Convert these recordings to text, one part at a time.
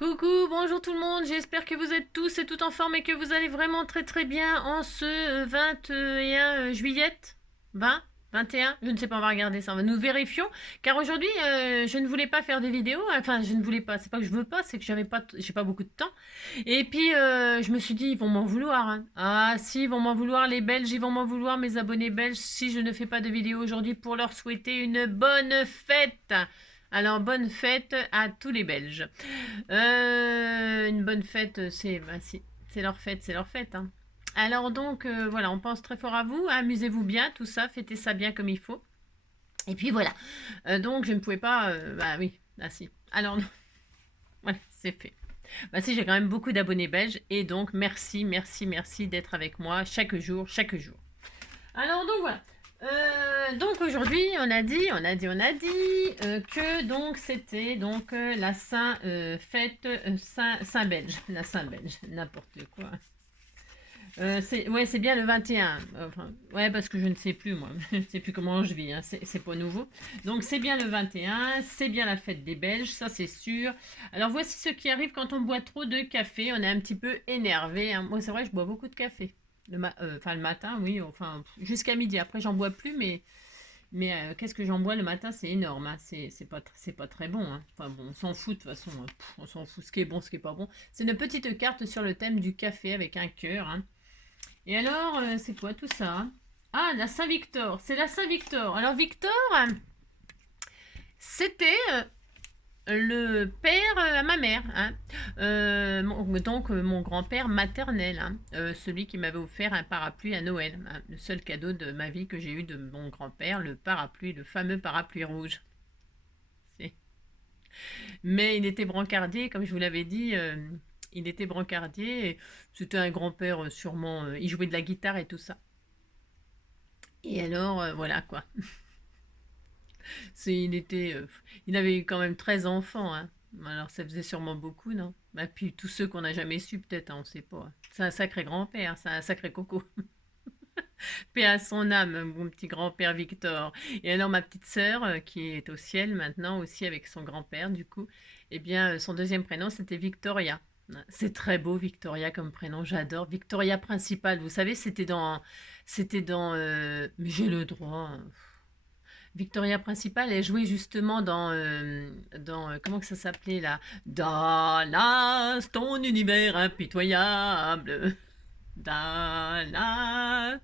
Coucou, bonjour tout le monde, j'espère que vous êtes tous et toutes en forme et que vous allez vraiment très très bien en ce 21 juillet 20 21, je ne sais pas, on va regarder ça, nous vérifions, car aujourd'hui je ne voulais pas faire des vidéos, enfin je ne voulais pas, c'est pas que je veux pas, c'est que j'ai pas beaucoup de temps, et puis je me suis dit ils vont m'en vouloir, hein. Ah si, ils vont m'en vouloir les Belges, ils vont m'en vouloir mes abonnés belges si je ne fais pas de vidéo aujourd'hui pour leur souhaiter une bonne fête. Alors bonne fête à tous les Belges. Une bonne fête, c'est leur fête, c'est leur fête, hein. Alors donc, voilà, on pense très fort à vous, amusez-vous bien, tout ça, fêtez ça bien comme il faut. Et puis voilà. Donc je ne pouvais pas, bah oui, ah si. Alors, voilà, c'est fait. Bah si, j'ai quand même beaucoup d'abonnés belges, et donc merci, merci, merci d'être avec moi chaque jour, chaque jour. Alors donc voilà. Donc aujourd'hui, on a dit que donc c'était donc la fête Saint belge, la Saint belge, n'importe quoi. C'est bien le 21. Enfin, ouais, parce que je ne sais plus moi, je ne sais plus comment je vis, hein, c'est pas nouveau. Donc c'est bien le 21, c'est bien la fête des Belges, ça c'est sûr. Alors voici ce qui arrive quand on boit trop de café, on est un petit peu énervé, hein. Moi c'est vrai, je bois beaucoup de café. Enfin le matin, oui, enfin jusqu'à midi. Après j'en bois plus, mais qu'est-ce que j'en bois le matin, c'est énorme, hein. C'est pas très bon, hein. Enfin bon, on s'en fout de toute façon, hein. On s'en fout ce qui est bon, ce qui est pas bon. C'est une petite carte sur le thème du café avec un cœur, hein. Et alors, c'est quoi tout ça, hein? Ah, la Saint-Victor, c'est la Saint-Victor. Alors Victor, c'était le père à ma mère, hein. Donc mon grand-père maternel, hein. Celui qui m'avait offert un parapluie à Noël, hein. Le seul cadeau de ma vie que j'ai eu de mon grand-père, le parapluie, le fameux parapluie rouge. C'est- Mais il était brancardier, comme je vous l'avais dit, il était brancardier. C'était un grand-père sûrement, il jouait de la guitare et tout ça. Et alors, voilà quoi. Il avait quand même 13 enfants, hein. Alors ça faisait sûrement beaucoup, non? Et puis tous ceux qu'on n'a jamais su, peut-être, hein, on ne sait pas. C'est un sacré grand-père, c'est un sacré coco. Paix à son âme, mon petit grand-père Victor. Et alors ma petite sœur, qui est au ciel maintenant aussi avec son grand-père, du coup, eh bien, son deuxième prénom, c'était Victoria. C'est très beau, Victoria, comme prénom, j'adore. Victoria principale, vous savez, mais j'ai le droit, hein. Victoria principale, elle jouait justement comment que ça s'appelait là? Dallas, ton univers impitoyable. Dallas,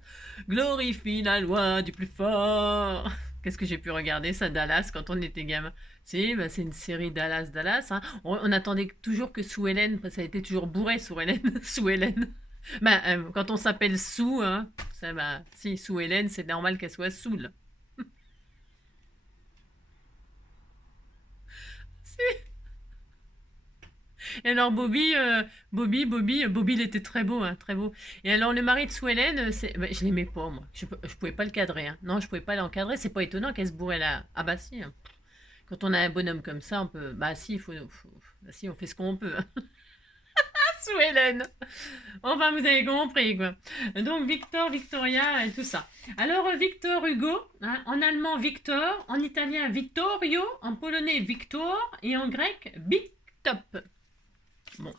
glorifie la loi du plus fort. Qu'est-ce que j'ai pu regarder ça, Dallas, quand on était gamin? Si, bah, c'est une série Dallas, Dallas, hein. On attendait toujours que Sue Ellen, parce que ça a été toujours bourré, Sue Ellen. Sue Ellen. Bah, quand on s'appelle Sue, hein, ça, bah, si, Sue Ellen, c'est normal qu'elle soit saoule. Et alors Bobby, il était très beau, hein, très beau. Et alors le mari de Sue Ellen, bah, je l'aimais pas moi. Je pouvais pas le cadrer, hein. Non, je pouvais pas l'encadrer. C'est pas étonnant qu'elle se bourrait là. Ah bah si, hein. Quand on a un bonhomme comme ça, on peut. Bah si, bah, si, on fait ce qu'on peut, hein. Sue Ellen. Enfin, vous avez compris quoi. Donc Victor, Victoria et tout ça. Alors Victor Hugo, hein, en allemand Victor, en italien Vittorio, en polonais Victor et en grec Big Top. Bon,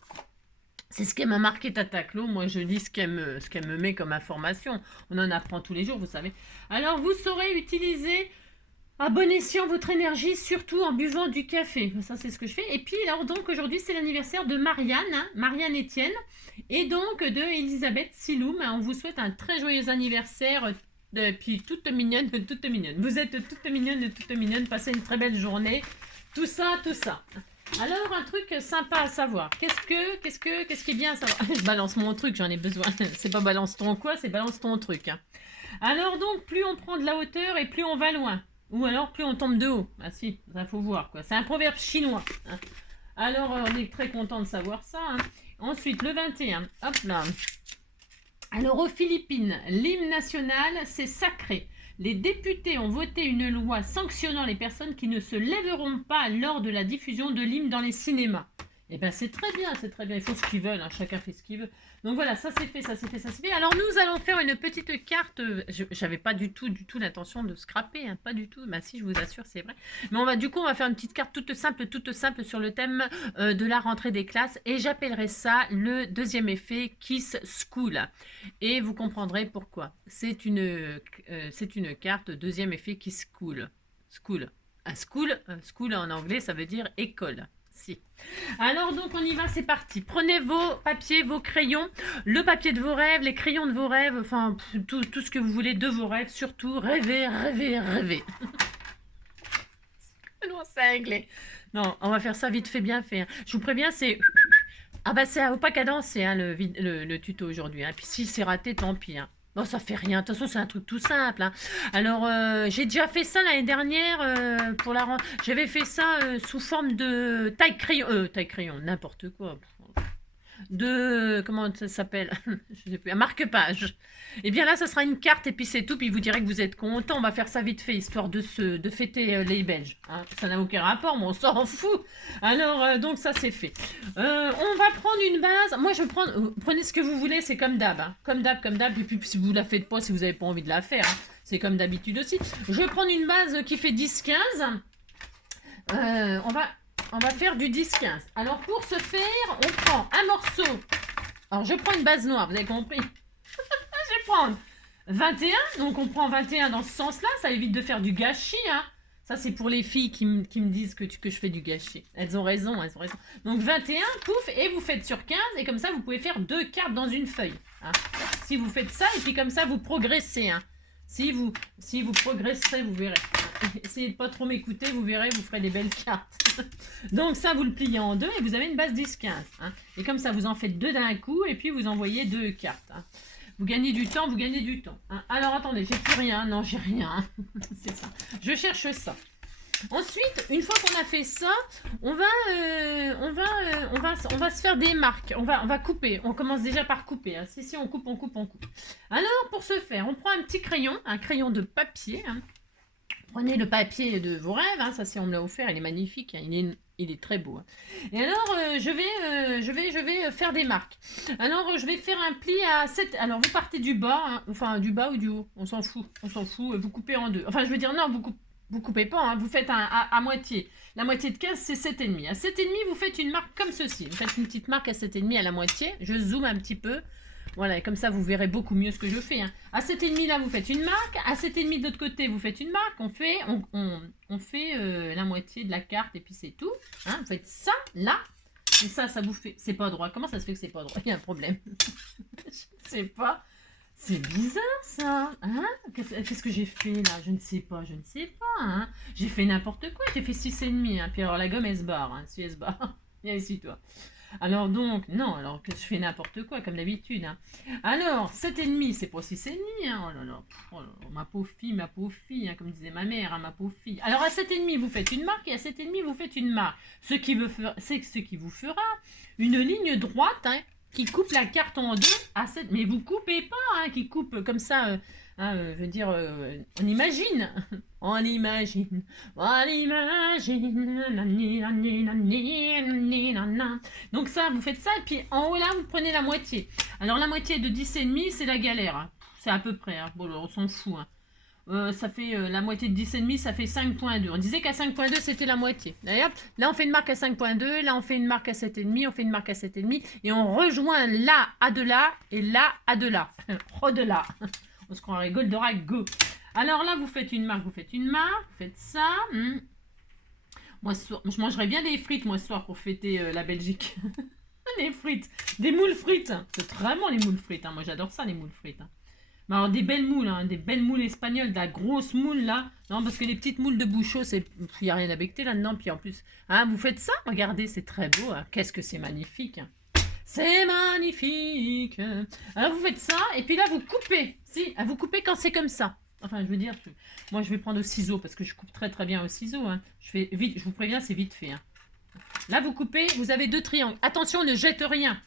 c'est ce qu'elle m'a marqué Tata Clo. Moi, je lis ce qu'elle me met comme information. On en apprend tous les jours, vous savez. Alors, vous saurez utiliser à bon escient votre énergie, surtout en buvant du café. Ça, c'est ce que je fais. Et puis, alors, donc, aujourd'hui, c'est l'anniversaire de Marianne, hein, Marianne Etienne, et donc de Elisabeth Siloum. On vous souhaite un très joyeux anniversaire. Puis, toute mignonne, toute mignonne. Vous êtes toute mignonne, toute mignonne. Passez une très belle journée. Tout ça, tout ça. Alors, un truc sympa à savoir. Qu'est-ce qui est bien à savoir? Je balance mon truc, j'en ai besoin. C'est pas balance ton quoi, c'est balance ton truc, hein. Alors donc, plus on prend de la hauteur et plus on va loin. Ou alors plus on tombe de haut. Ah si, ça faut voir quoi. C'est un proverbe chinois, hein. Alors, on est très content de savoir ça, hein. Ensuite, le 21. Hop là. Alors, aux Philippines, l'hymne national, c'est sacré. Les députés ont voté une loi sanctionnant les personnes qui ne se lèveront pas lors de la diffusion de l'hymne dans les cinémas. Eh bien, c'est très bien, c'est très bien. Ils font ce qu'ils veulent, hein. Chacun fait ce qu'il veut. Donc voilà, ça c'est fait, ça c'est fait, ça c'est fait. Alors nous allons faire une petite carte. J'avais pas du tout l'intention de scraper, hein, pas du tout. Bah si, je vous assure, c'est vrai. Mais on va faire une petite carte toute simple sur le thème de la rentrée des classes. Et j'appellerai ça le deuxième effet Kiss School. Et vous comprendrez pourquoi. C'est une carte deuxième effet Kiss School. School. School en anglais, ça veut dire école. Si. Alors donc on y va, c'est parti. Prenez vos papiers, vos crayons, le papier de vos rêves, les crayons de vos rêves, enfin tout ce que vous voulez de vos rêves. Surtout rêvez, rêvez, rêvez. Non, c'est anglais. Non, on va faire ça vite fait, bien fait. Hein. Je vous préviens, c'est... Ah bah c'est pas cadencé hein, le tuto aujourd'hui. Hein. Puis si c'est raté, tant pis. Hein. Bon, ça fait rien. De toute façon, c'est un truc tout simple. Hein. Alors, j'ai déjà fait ça l'année dernière pour la rentrée. J'avais fait ça sous forme de taille crayon, n'importe quoi. Comment ça s'appelle? Je sais plus. Un marque-page. Et bien là, ça sera une carte et puis c'est tout. Puis vous direz que vous êtes content. On va faire ça vite fait, histoire de fêter les Belges. Hein. Ça n'a aucun rapport, mais on s'en fout. Alors, donc ça c'est fait. On va prendre une base. Moi, je prends. Prenez ce que vous voulez, c'est comme d'hab. Hein. Comme d'hab. Et puis si vous la faites pas, si vous n'avez pas envie de la faire, hein, c'est comme d'habitude aussi. Je vais prendre une base qui fait 10-15. On va faire du 10-15. Alors, pour ce faire, on prend un morceau. Alors, je prends une base noire, vous avez compris? Je vais prendre 21. Donc, on prend 21 dans ce sens-là. Ça évite de faire du gâchis. Hein. Ça, c'est pour les filles qui me disent que je fais du gâchis. Elles ont raison. Donc, 21, pouf, et vous faites sur 15. Et comme ça, vous pouvez faire 2 cartes dans une feuille. Hein. Si vous faites ça, et puis comme ça, vous progressez. Hein. Si vous progresserez, vous verrez. Essayez de pas trop m'écouter, vous verrez, vous ferez des belles cartes. Donc ça, vous le pliez en deux et vous avez une base 10-15. Hein. Et comme ça, vous en faites 2 d'un coup et puis vous envoyez 2 cartes. Hein. Vous gagnez du temps, Hein. Alors attendez, j'ai plus rien. Non, j'ai rien. C'est ça. Je cherche ça. Ensuite, une fois qu'on a fait ça, on va se faire des marques. On va couper. On commence déjà par couper. Hein. Si, on coupe. Alors, pour ce faire, on prend un petit crayon, un crayon de papier. Hein. Prenez le papier de vos rêves. Hein. Ça, si on me l'a offert, il est magnifique. Hein. Il est très beau. Hein. Et alors, je vais faire des marques. Alors, je vais faire un pli à 7. Alors, vous partez du bas. Hein. Enfin, du bas ou du haut. On s'en fout. Vous coupez en deux. Enfin, je veux dire, non, vous coupez pas, hein, vous faites à moitié. La moitié de 15, c'est 7,5. À 7,5, vous faites une marque comme ceci. Vous faites une petite marque à 7,5 à la moitié. Je zoome un petit peu. Voilà, et comme ça, vous verrez beaucoup mieux ce que je fais. Hein. À 7,5, là, vous faites une marque. À 7,5, de l'autre côté, vous faites une marque. On fait la moitié de la carte et puis c'est tout. Hein, vous faites ça, là. Et ça vous fait... C'est pas droit. Comment ça se fait que c'est pas droit? Il y a un problème. Je ne sais pas. C'est bizarre ça, hein? Qu'est-ce que j'ai fait là? Je ne sais pas, hein? J'ai fait n'importe quoi, j'ai fait 6,5, hein? Puis alors la gomme elle se barre, hein? Si elle se barre, viens ici toi. Alors donc, non, alors que je fais n'importe quoi comme d'habitude, hein? Alors, 7,5, c'est pas 6,5, hein? Oh là là, ma pauvre fille, hein, comme disait ma mère, hein, ma pauvre fille. Alors à 7,5, vous faites une marque et à 7,5, vous faites une marque. C'est ce qui vous fera une ligne droite, hein? Qui coupe la carte en deux à 7. Mais vous coupez pas, hein, qui coupe comme ça. Je veux dire, on imagine. On imagine. Donc ça, vous faites ça. Et puis en haut là, vous prenez la moitié. Alors la moitié de 10,5, c'est la galère. Hein. C'est à peu près. Hein. Bon, on s'en fout. Hein. Ça fait la moitié de 10,5, ça fait 5,2. On disait qu'à 5,2, c'était la moitié. D'ailleurs, là, on fait une marque à 5,2. Là, on fait une marque à 7,5. On fait une marque à 7,5. Et on rejoint là à de là et là à de là. De là. On se croirait Goldorak, go. Alors là, vous faites une marque, vous faites ça. Moi, je mangerais bien des frites, moi, ce soir, pour fêter la Belgique. Des frites. Des moules frites. C'est vraiment les moules frites. Hein. Moi, j'adore ça, les moules frites. Hein. Alors, des belles moules, hein, des belles moules espagnoles, de la grosse moule là. Non, parce que les petites moules de Bouchot, il n'y a rien à becter là-dedans. Puis en plus, hein, vous faites ça, regardez, c'est très beau. Hein. Qu'est-ce que c'est magnifique. Hein. C'est magnifique. Alors, vous faites ça, et puis là, vous coupez. Si, vous coupez quand c'est comme ça. Enfin, je veux dire, moi, je vais prendre au ciseau, parce que je coupe très très bien au ciseau. Hein. Je fais vite, je vous préviens, c'est vite fait. Hein. Là, vous coupez, vous avez 2 triangles. Attention, ne jette rien.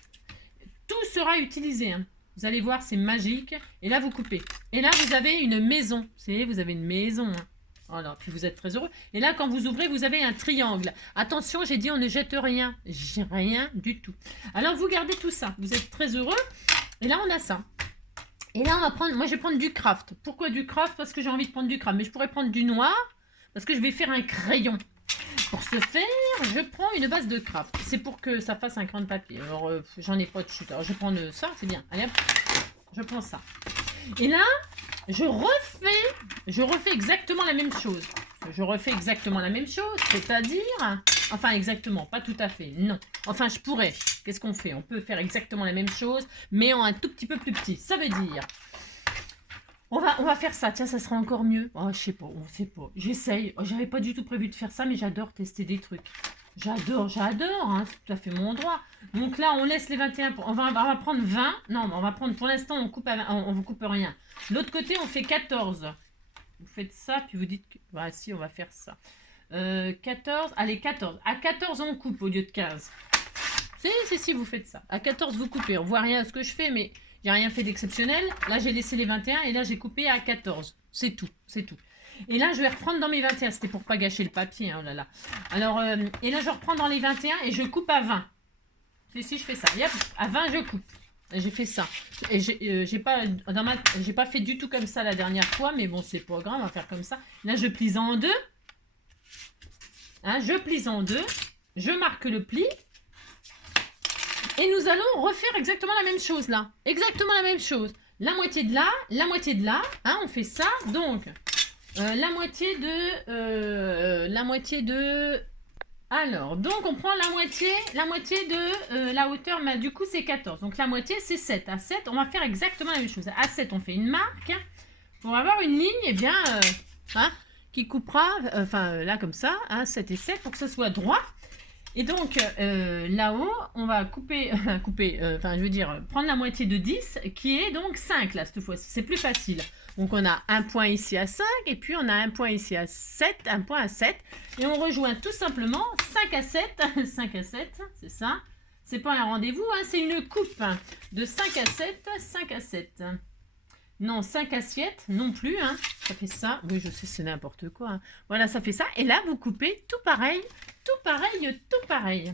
Tout sera utilisé. Hein. Vous allez voir, c'est magique. Et là, vous coupez. Et là, vous avez une maison. Vous savez, vous avez une maison. Hein. Voilà, puis vous êtes très heureux. Et là, quand vous ouvrez, vous avez un triangle. Attention, j'ai dit on ne jette rien. J'ai rien du tout. Alors, vous gardez tout ça. Vous êtes très heureux. Et là, on a ça. Et là, on va prendre... Moi, je vais prendre du craft. Pourquoi du craft? Parce que j'ai envie de prendre du craft. Mais je pourrais prendre du noir. Parce que je vais faire un crayon. Pour ce faire, je prends une base de craft. C'est pour que ça fasse un crayon de papier. Alors, j'en ai pas de chute. Alors, je vais prendre ça. C'est bien. Allez, hop. Je prends ça. Et là... Je refais exactement la même chose. Je refais exactement la même chose, c'est-à-dire... Enfin, exactement, pas tout à fait, non. Enfin, je pourrais. Qu'est-ce qu'on fait? On peut faire exactement la même chose, mais en un tout petit peu plus petit. Ça veut dire... On va faire ça. Tiens, ça sera encore mieux. Oh, je sais pas, on sait pas. J'essaye. Oh, j'avais pas du tout prévu de faire ça, mais j'adore tester des trucs. J'adore, hein, c'est tout à fait mon droit. Donc là, on laisse les 21. On va prendre 20. Non, on va prendre, pour l'instant, on coupe on coupe rien. L'autre côté, on fait 14. Vous faites ça, puis vous dites que... Bah si, on va faire ça. 14, allez, 14. À 14, on coupe au lieu de 15. Si, vous faites ça. À 14, vous coupez. On voit rien à ce que je fais, mais j'ai rien fait d'exceptionnel. Là, j'ai laissé les 21 et là, j'ai coupé à 14. C'est tout. Et là, je vais reprendre dans mes 21. C'était pour pas gâcher le papier. Hein, oh là là. Alors, et là, je reprends dans les 21 et je coupe à 20. Et si je fais ça, yep, à 20, je coupe. J'ai fait ça. Et j'ai pas fait du tout comme ça la dernière fois, mais bon, c'est pas grave, on va faire comme ça. Là, je plie en deux. Hein, je plie en deux. Je marque le pli. Et nous allons refaire exactement la même chose là. Exactement la même chose. La moitié de là, la moitié de là. Hein, on fait ça. Donc, la moitié de... Alors, donc on prend la moitié de la hauteur, mais du coup c'est 14. Donc la moitié c'est 7. À 7, on va faire exactement la même chose. À 7, on fait une marque pour avoir une ligne, eh bien, hein, qui coupera, là comme ça, hein, 7 et 7 pour que ce soit droit. Et donc là-haut, on va prendre la moitié de 10 qui est donc 5 là cette fois-ci. C'est plus facile. Donc on a un point ici à 5 et puis on a un point ici à 7, un point à 7. Et on rejoint tout simplement 5 à 7, 5 à 7, c'est ça. C'est pas un rendez-vous, hein, c'est une coupe de 5 à 7, 5 à 7. Non, 5 assiettes non plus, hein. Ça fait ça. Oui, je sais, c'est n'importe quoi. Hein. Voilà, ça fait ça. Et là, vous coupez tout pareil, tout pareil, tout pareil.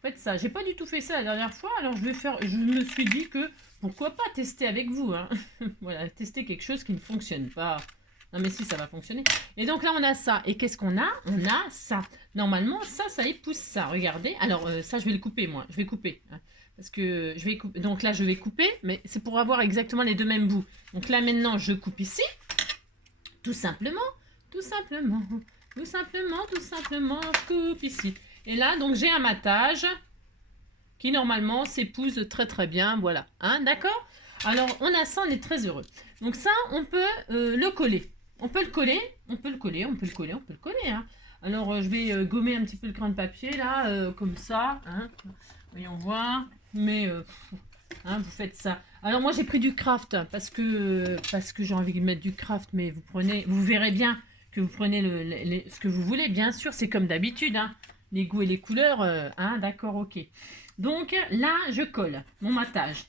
Faites ça. J'ai pas du tout fait ça la dernière fois, alors je me suis dit que pourquoi pas tester avec vous, hein. Voilà, tester quelque chose qui ne fonctionne pas. Non mais si, ça va fonctionner. Et donc là, on a ça. Et qu'est-ce qu'on a? On a ça. Normalement, ça épouse ça. Regardez. Alors, ça, je vais le couper, moi. Je vais couper. Hein, parce que je vais couper. Donc là, je vais couper, mais c'est pour avoir exactement les deux mêmes bouts. Donc là, maintenant, je coupe ici. Tout simplement. Tout simplement. Tout simplement. Tout simplement. Je coupe ici. Et là, donc, j'ai un matage qui, normalement, s'épouse très, très bien. Voilà. Hein, d'accord? Alors, on a ça, on est très heureux. Donc ça, on peut le coller. On peut le coller. Hein. Alors, je vais gommer un petit peu le crayon de papier, là, comme ça. Hein. Voyons voir. Mais, hein, vous faites ça. Alors, moi, j'ai pris du craft parce que j'ai envie de mettre du craft. Mais vous verrez bien que vous prenez ce que vous voulez. Bien sûr, c'est comme d'habitude. Hein. Les goûts et les couleurs. Hein, d'accord, ok. Donc, là, je colle mon matage.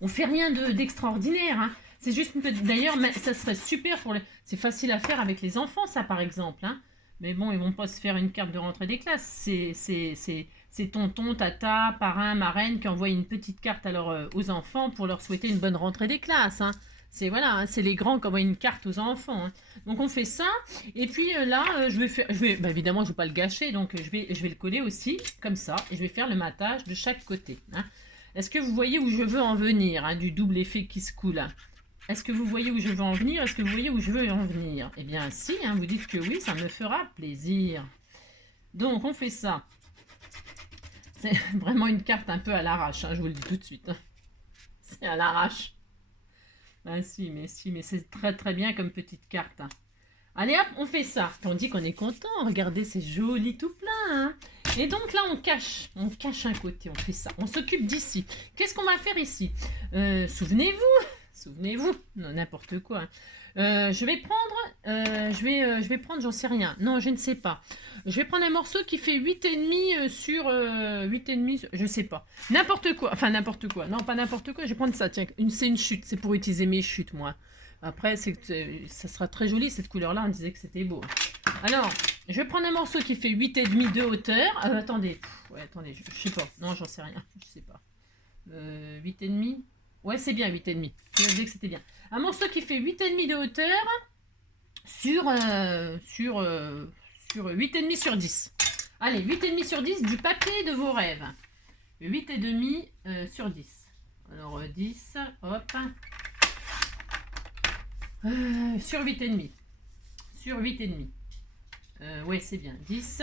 On fait rien d'extraordinaire. Hein. C'est juste une petite... D'ailleurs, ça serait super pour les... C'est facile à faire avec les enfants, ça, par exemple. Hein. Mais bon, ils vont pas se faire une carte de rentrée des classes. C'est tonton, tata, parrain, marraine qui envoient une petite carte aux enfants pour leur souhaiter une bonne rentrée des classes. Hein. C'est voilà, hein, c'est les grands qui envoient une carte aux enfants. Hein. Donc on fait ça. Et puis là, évidemment, je ne vais pas le gâcher. Donc je vais le coller aussi, comme ça. Et je vais faire le matage de chaque côté. Hein. Est-ce que vous voyez où je veux en venir, hein, du double effet qui se coule? Est-ce que vous voyez où je veux en venir? Est-ce que vous voyez où je veux en venir? Eh bien, si, hein, vous dites que oui, ça me fera plaisir. Donc, on fait ça. C'est vraiment une carte un peu à l'arrache, hein, je vous le dis tout de suite. Hein. C'est à l'arrache. Ah si, mais c'est très très bien comme petite carte. Hein. Allez hop, on fait ça. On dit qu'on est content. Regardez, c'est joli tout plein. Hein. Et donc là, on cache un côté, on fait ça. On s'occupe d'ici. Qu'est-ce qu'on va faire ici? Souvenez-vous, non, n'importe quoi. Hein. Je vais prendre, j'en sais rien. Non, je ne sais pas. Je vais prendre un morceau qui fait 8,5 sur 8,5, je sais pas. N'importe quoi. Enfin, n'importe quoi. Non, pas n'importe quoi. Je vais prendre ça. Tiens, c'est une chute. C'est pour utiliser mes chutes, moi. Après, ça sera très joli, cette couleur-là. On disait que c'était beau. Alors, je vais prendre un morceau qui fait 8,5 de hauteur. Attendez. Ouais, attendez, je sais pas. Non, j'en sais rien. Je sais pas. 8,5. Ouais, c'est bien, 8,5. Je disais que c'était bien. Un morceau qui fait 8,5 de hauteur sur 8,5 sur 10. Allez, 8,5 sur 10 du papier de vos rêves. 8,5 sur 10. Alors, 10, hop. Sur 8,5. Sur 8,5. Ouais, c'est bien. 10.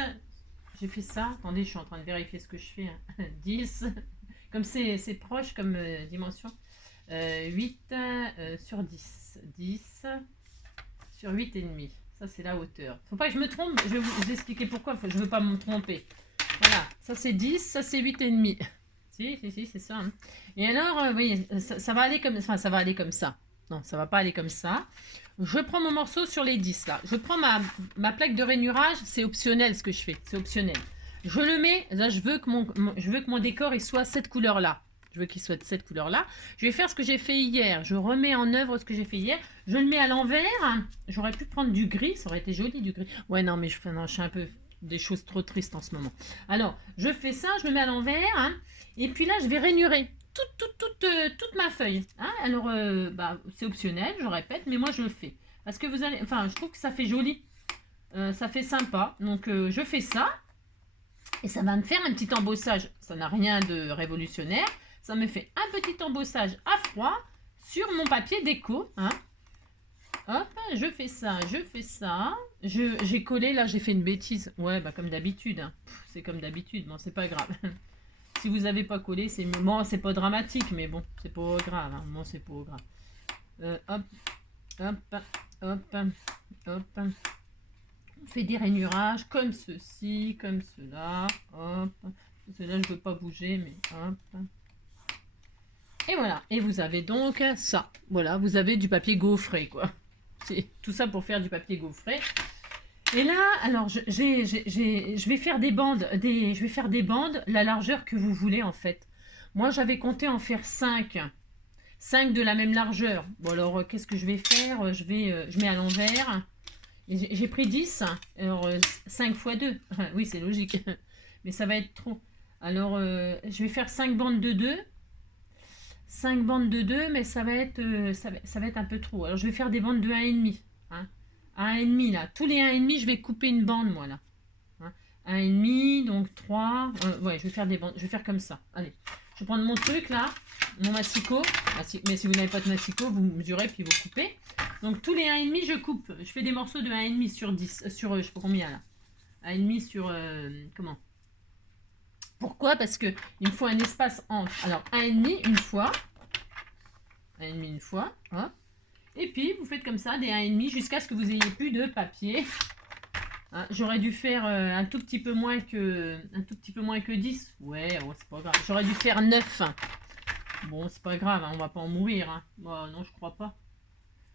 J'ai fait ça. Attendez, je suis en train de vérifier ce que je fais. Hein. 10. Comme c'est proche comme dimension. 8 sur 10. 10 sur 8,5. Ça, c'est la hauteur. Faut pas que je me trompe. Je vais vous expliquer pourquoi. Je veux pas me tromper. Voilà. Ça, c'est 10. Ça, c'est 8,5. Si, c'est ça. Hein. Et alors, vous voyez, ça va aller comme... Enfin, ça va aller comme ça. Non, ça va pas aller comme ça. Je prends mon morceau sur les 10 là. Je prends ma plaque de rainurage. C'est optionnel ce que je fais. C'est optionnel. Je le mets. Là, je veux que mon décor il soit cette couleur là. Je veux qu'il soit de cette couleur là. Je vais faire ce que j'ai fait hier. Je remets en œuvre ce que j'ai fait hier. Je le mets à l'envers. J'aurais pu prendre du gris. Ça aurait été joli du gris. Ouais, non, mais je suis un peu des choses trop tristes en ce moment. Alors, je fais ça. Je le mets à l'envers. Hein, et puis là, je vais rainurer toute ma feuille. Hein, alors, c'est optionnel, je répète, mais moi je le fais. Parce que vous allez, enfin, je trouve que ça fait joli. Ça fait sympa. Donc, je fais ça. Et ça va me faire un petit embossage. Ça n'a rien de révolutionnaire. Ça me fait un petit embossage à froid sur mon papier déco. Hein. Hop, je fais ça, je fais ça. J'ai collé, là, j'ai fait une bêtise. Ouais, bah comme d'habitude. Hein. C'est comme d'habitude. Bon, c'est pas grave. Si vous n'avez pas collé, c'est bon, c'est pas dramatique, mais bon, c'est pas grave. Hein. Bon, c'est pas grave. Hop, hop, hop, hop. On fait des rainurages comme ceci, comme cela. Hop. Cela, je ne veux pas bouger, mais hop. Et voilà. Et vous avez donc ça. Voilà, vous avez du papier gaufré, quoi. C'est tout ça pour faire du papier gaufré. Et là, alors, je vais faire des bandes, je vais faire des bandes, la largeur que vous voulez, en fait. Moi, j'avais compté en faire 5. 5 de la même largeur. Bon, alors, qu'est-ce que je vais faire? Je mets à l'envers. J'ai pris 10. Alors, 5 x 2. Oui, c'est logique. Mais ça va être trop. Alors, je vais faire 5 bandes de 2. 5 bandes de 2, mais ça va être un peu trop. Alors, je vais faire des bandes de 1,5. Hein. 1,5 là. Tous les 1,5, je vais couper une bande, moi, là. Hein. 1,5, donc 3. Ouais, je vais faire des bandes. Je vais faire comme ça. Allez. Je vais prendre mon truc, là. Mon massicot. Mais si vous n'avez pas de massicot, vous mesurez, puis vous coupez. Donc, tous les 1,5, je coupe. Je fais des morceaux de 1,5 sur 10. Sur, je sais pas combien, là. 1,5 sur... comment? Pourquoi? Parce que il me faut un espace entre. Alors, 1,5 une fois. 1,5 une fois. Hop. Et puis, vous faites comme ça, des 1,5 jusqu'à ce que vous ayez plus de papier. Hein, j'aurais dû faire un tout petit peu moins que 10. Ouais, oh, c'est pas grave. J'aurais dû faire 9. Bon, c'est pas grave, hein, on va pas en mourir. Hein. Bon, non, je crois pas.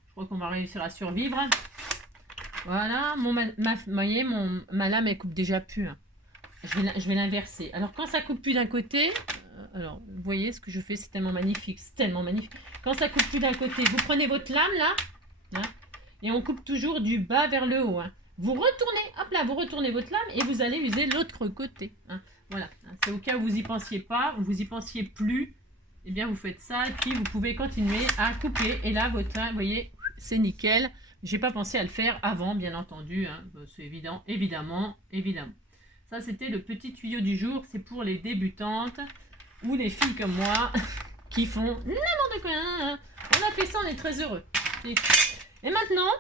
Je crois qu'on va réussir à survivre. Voilà, vous voyez, ma lame, elle coupe déjà plus. Hein. Je vais l'inverser. Alors, quand ça coupe plus d'un côté... Alors, vous voyez ce que je fais, c'est tellement magnifique, c'est tellement magnifique. Quand ça coupe plus d'un côté, vous prenez votre lame là, hein, et on coupe toujours du bas vers le haut. Hein. Vous retournez, hop là, vous retournez votre lame et vous allez user l'autre côté. Hein. Voilà, c'est au cas où vous y pensiez pas, vous y pensiez plus, et bien vous faites ça et puis vous pouvez continuer à couper. Et là, votre lame, vous voyez, c'est nickel. J'ai pas pensé à le faire avant, bien entendu. Hein. C'est évident, évidemment. Ça, c'était le petit tuyau du jour. C'est pour les débutantes ou les filles comme moi qui font n'importe quoi. Hein. On a fait ça, on est très heureux. Et maintenant,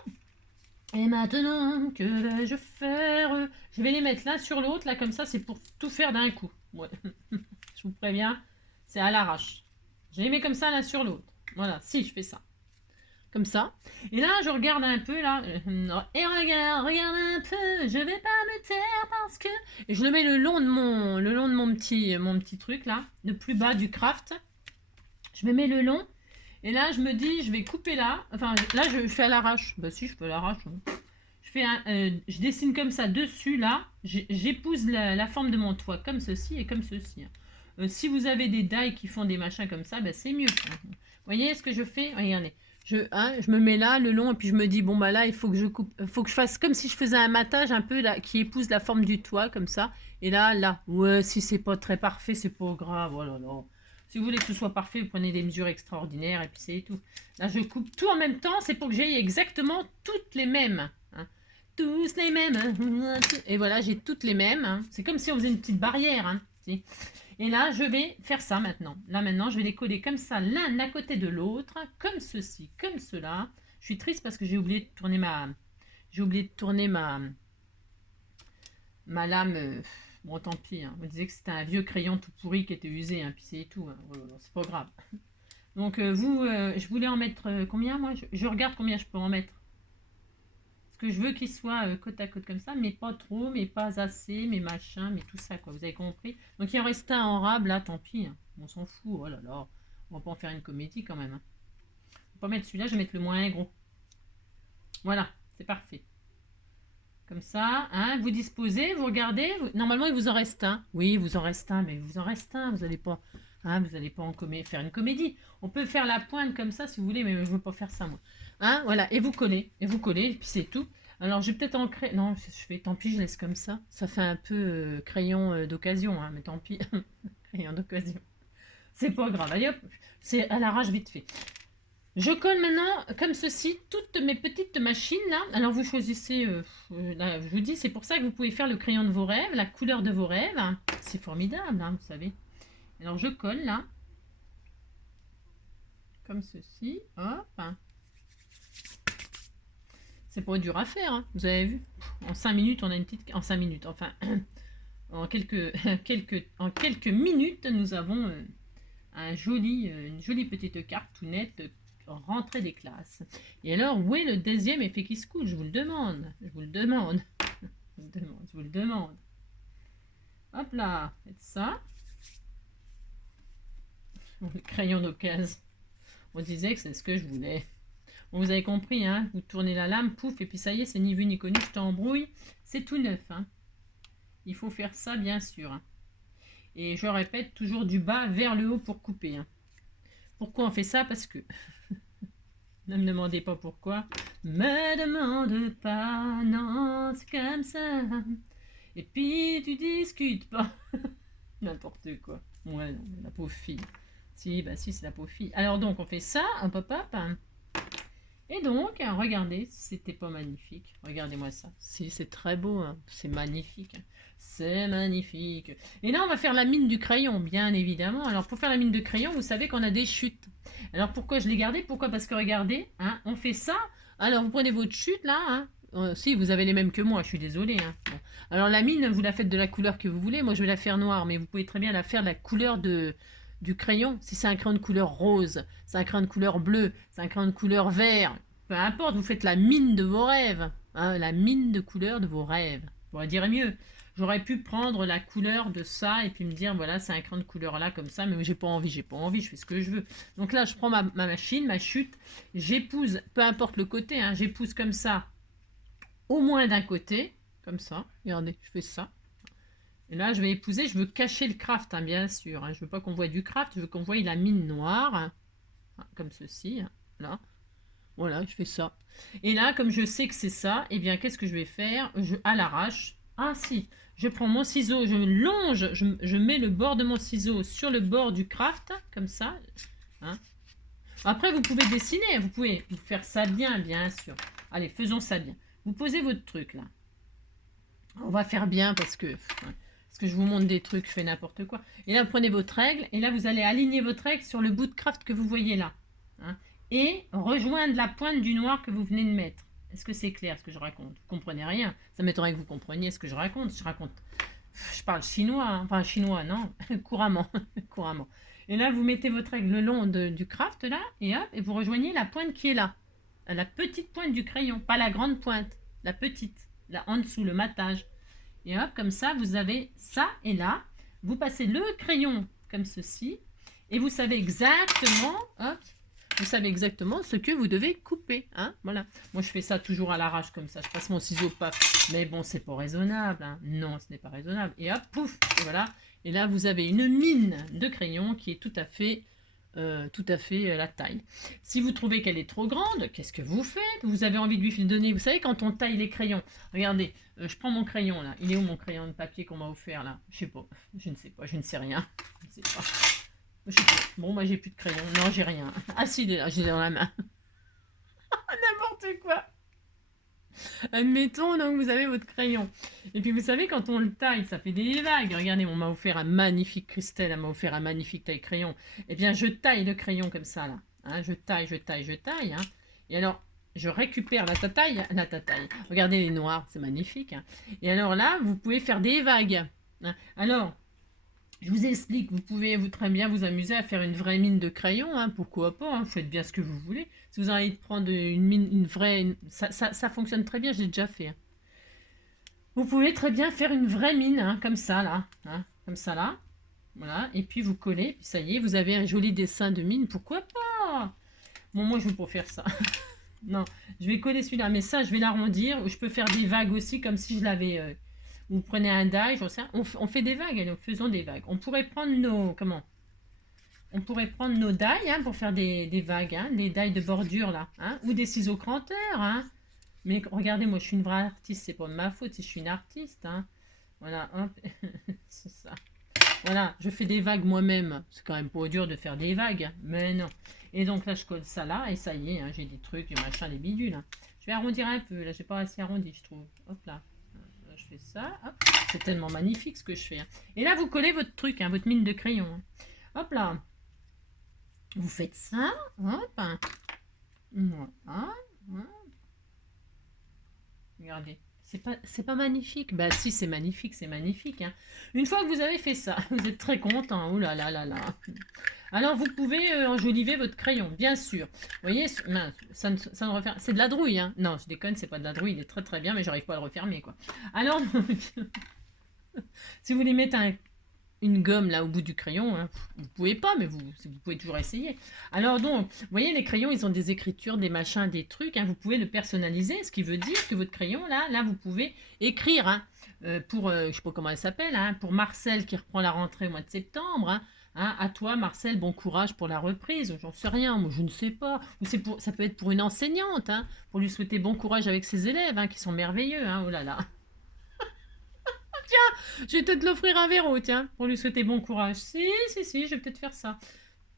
que vais-je faire? Je vais les mettre l'un sur l'autre. Là, comme ça, c'est pour tout faire d'un coup. Ouais. Je vous préviens, c'est à l'arrache. Je les mets comme ça l'un sur l'autre. Voilà, si je fais ça. Comme ça. Et là, je regarde un peu, là. Et regarde un peu. Je vais pas me taire parce que... Et je le mets le long de mon petit truc, là. Le plus bas du craft. Je me mets le long. Et là, je me dis, je vais couper là. Enfin, là, je fais à l'arrache. Bah si, je fais à l'arrache. Hein. Je dessine comme ça dessus, là. J'épouse la forme de mon toit, comme ceci et comme ceci. Si vous avez des die qui font des machins comme ça, bah, c'est mieux. Vous voyez ce que je fais? Regardez. Je me mets là, le long, et puis je me dis, bon, bah là, il faut que je coupe, faut que je fasse comme si je faisais un matage un peu là, qui épouse la forme du toit, comme ça. Et là. Ouais, si c'est pas très parfait, c'est pas grave, oh là là. Si vous voulez que ce soit parfait, vous prenez des mesures extraordinaires, et puis c'est tout. Là, je coupe tout en même temps, c'est pour que j'aie exactement toutes les mêmes. Hein. Tous les mêmes. Et voilà, j'ai toutes les mêmes. Hein. C'est comme si on faisait une petite barrière. Hein. Et là, je vais faire ça maintenant. Là, maintenant, je vais les coller comme ça, l'un à côté de l'autre, comme ceci, comme cela. Je suis triste parce que j'ai oublié de tourner ma lame. Bon, tant pis. Hein. On disait que c'était un vieux crayon tout pourri qui était usé, hein, puis c'est tout. Hein. C'est pas grave. Donc, je voulais en mettre combien, moi je regarde combien je peux en mettre. Parce que je veux qu'il soit côte à côte comme ça, mais pas trop, mais pas assez, mais machin, mais tout ça, quoi. Vous avez compris? Donc il en reste un en rab, là, tant pis. Hein. On s'en fout, oh là là. On va pas en faire une comédie quand même. Hein. On va pas mettre celui-là, je vais mettre le moins gros. Voilà, c'est parfait. Comme ça, hein, vous disposez, vous regardez. Normalement, il vous en reste un. Oui, il vous en reste un, mais il vous en reste un. Vous n'allez pas, hein, vous allez pas faire une comédie. On peut faire la pointe comme ça si vous voulez, mais je ne veux pas faire ça, moi. Hein, voilà, et vous collez, et puis c'est tout. Alors, je vais peut-être en créer. Non, je fais. Tant pis, je laisse comme ça. Ça fait un peu crayon d'occasion, hein, mais tant pis. Crayon d'occasion. C'est pas grave. Allez hop, c'est à l'arrache vite fait. Je colle maintenant, comme ceci, toutes mes petites machines là. Alors vous choisissez, là, je vous dis, c'est pour ça que vous pouvez faire le crayon de vos rêves, la couleur de vos rêves. C'est formidable, hein, vous savez. Alors je colle là, comme ceci, hop. C'est pas dur à faire, hein, vous avez vu. En 5 minutes, on a une petite... En 5 minutes, enfin, en quelques minutes, nous avons une jolie petite carte tout nette, rentrée des classes. Et alors, où est le deuxième effet qui se coule? Je vous le demande. Je vous le demande. Je vous le demande. Hop là, faites ça. Le crayon d'occasion. On disait que c'est ce que je voulais. Bon, vous avez compris, hein? Vous tournez la lame, pouf, et puis ça y est, c'est ni vu ni connu, je t'embrouille. C'est tout neuf, hein? Il faut faire ça, bien sûr. Hein. Et je répète, toujours du bas vers le haut pour couper. Hein. Pourquoi on fait ça? Parce que... Ne me demandez pas pourquoi. Me demande pas, non, c'est comme ça. Et puis tu discutes pas. N'importe quoi. Ouais, non, la pauvre fille. Si, bah si, c'est la pauvre fille. Alors donc, on fait ça, un pop-up. Et donc, regardez, c'était pas magnifique. Regardez-moi ça. Si, c'est très beau, hein. C'est magnifique. C'est magnifique. Et là, on va faire la mine du crayon, bien évidemment. Alors, pour faire la mine de crayon, vous savez qu'on a des chutes. Alors, pourquoi je l'ai gardé? Pourquoi? Parce que regardez, hein, on fait ça. Alors, vous prenez votre chute, là. Hein. Si, vous avez les mêmes que moi, je suis désolée. Hein. Bon. Alors, la mine, vous la faites de la couleur que vous voulez. Moi, je vais la faire noire, mais vous pouvez très bien la faire de la couleur du crayon. Si c'est un crayon de couleur rose, c'est un crayon de couleur bleu, c'est un crayon de couleur vert, peu importe, vous faites la mine de vos rêves. Hein, la mine de couleur de vos rêves. Je pourrais dire mieux. J'aurais pu prendre la couleur de ça et puis me dire, voilà, c'est un crayon de couleur là, comme ça, mais j'ai pas envie, je fais ce que je veux. Donc là, je prends ma machine, ma chute, j'épouse, peu importe le côté, hein, j'épouse comme ça, au moins d'un côté, comme ça, regardez, je fais ça. Et là, je vais épouser, je veux cacher le craft, hein, bien sûr. Hein, je veux pas qu'on voie du craft, je veux qu'on voie la mine noire, hein, comme ceci, hein, là. Voilà, je fais ça. Et là, comme je sais que c'est ça, eh bien, qu'est-ce que je vais faire? À l'arrache. Ah si, je prends mon ciseau, je longe, je mets le bord de mon ciseau sur le bord du craft, comme ça. Hein. Après, vous pouvez dessiner, vous pouvez faire ça bien, bien sûr. Allez, faisons ça bien. Vous posez votre truc, là. On va faire bien parce que je vous montre des trucs, je fais n'importe quoi. Et là, vous prenez votre règle, et là, vous allez aligner votre règle sur le bout de craft que vous voyez là. Hein. Et rejoindre la pointe du noir que vous venez de mettre. Est-ce que c'est clair ce que je raconte? Vous comprenez rien? Ça m'étonnerait que vous compreniez ce que je raconte. Je parle chinois, hein. Enfin chinois, non, couramment, couramment. Et là, vous mettez votre règle le long du craft là, et hop, et vous rejoignez la pointe qui est là, la petite pointe du crayon, pas la grande pointe, la petite, là en dessous, le matage. Et hop, comme ça, vous avez ça et là. Vous passez le crayon comme ceci, et vous savez exactement, hop. Vous savez exactement ce que vous devez couper. Hein, voilà. Moi, je fais ça toujours à l'arrache comme ça. Je passe mon ciseau, paf. Mais bon, c'est pas raisonnable. Hein. Non, ce n'est pas raisonnable. Et hop, pouf. Et voilà. Et là, vous avez une mine de crayon qui est tout à fait tout à fait la taille. Si vous trouvez qu'elle est trop grande, qu'est-ce que vous faites? Vous avez envie de lui donner, vous savez, quand on taille les crayons, regardez, je prends mon crayon là, il est où mon crayon de papier qu'on m'a offert là? Je sais pas, je ne sais pas, je ne sais rien, je ne sais pas. Je sais pas. Bon, moi j'ai plus de crayon, non j'ai rien. Ah si, il est là, j'ai dans la main. N'importe quoi. Admettons donc vous avez votre crayon. Et puis vous savez quand on le taille, ça fait des vagues. Regardez, on m'a offert un magnifique Christelle, elle m'a offert un magnifique taille crayon. Eh bien je taille le crayon comme ça là. Hein, je taille, je taille, je taille. Hein. Et alors je récupère la tataille. Regardez les noirs, c'est magnifique. Hein. Et alors là, vous pouvez faire des vagues. Hein. Alors, je vous explique, vous pouvez très bien vous amuser à faire une vraie mine de crayon, hein, pourquoi pas, hein, faites bien ce que vous voulez. Si vous avez envie de prendre une mine, une vraie, ça fonctionne très bien, j'ai déjà fait. Hein. Vous pouvez très bien faire une vraie mine, hein, comme ça là, voilà, et puis vous collez, puis ça y est, vous avez un joli dessin de mine, pourquoi pas. Bon, moi je veux pas faire ça. Non, je vais coller celui-là, mais ça je vais l'arrondir, ou je peux faire des vagues aussi, comme si je l'avais... Vous prenez un die, j'en sais rien. On fait des vagues, allez, faisons des vagues. On pourrait prendre nos... Comment? On pourrait prendre nos die hein, pour faire des vagues, hein, des die de bordure là, hein, ou des ciseaux cranteurs, hein. Mais regardez, moi je suis une vraie artiste, c'est pas de ma faute si je suis une artiste, hein. Voilà, hop, c'est ça. Voilà, je fais des vagues moi-même. C'est quand même pas dur de faire des vagues, mais non. Et donc là, je colle ça là, et ça y est, hein, j'ai des trucs, des machins, des bidules. Hein. Je vais arrondir un peu, là, j'ai pas assez arrondi, je trouve. Hop là. Je fais ça, hop, c'est tellement magnifique ce que je fais. Hein. Et là, vous collez votre truc, hein, votre mine de crayon. Hein. Hop là, vous faites ça, hop, voilà, regardez, c'est pas magnifique. Bah si, c'est magnifique, c'est magnifique. Hein. Une fois que vous avez fait ça, vous êtes très content. Ouh là là là là. Alors vous pouvez enjoliver votre crayon, bien sûr. Vous voyez, mince, ça ne referme. C'est de la drouille, hein. Non, je déconne, c'est pas de la drouille, il est très très bien, mais j'arrive pas à le refermer, quoi. Alors, si vous voulez mettre une gomme là au bout du crayon, hein, vous pouvez pas, mais vous pouvez toujours essayer. Alors donc, vous voyez, les crayons, ils ont des écritures, des machins, des trucs. Hein, vous pouvez le personnaliser, ce qui veut dire que votre crayon, là, vous pouvez écrire. Hein, pour, je sais pas comment elle s'appelle, hein, pour Marcel qui reprend la rentrée au mois de septembre. Hein, hein, à toi, Marcel, bon courage pour la reprise. J'en sais rien, moi je ne sais pas. Ou ça peut être pour une enseignante, hein, pour lui souhaiter bon courage avec ses élèves, hein, qui sont merveilleux. Hein, oh là là. Tiens, je vais peut-être l'offrir un verrou, tiens, pour lui souhaiter bon courage. Si, je vais peut-être faire ça.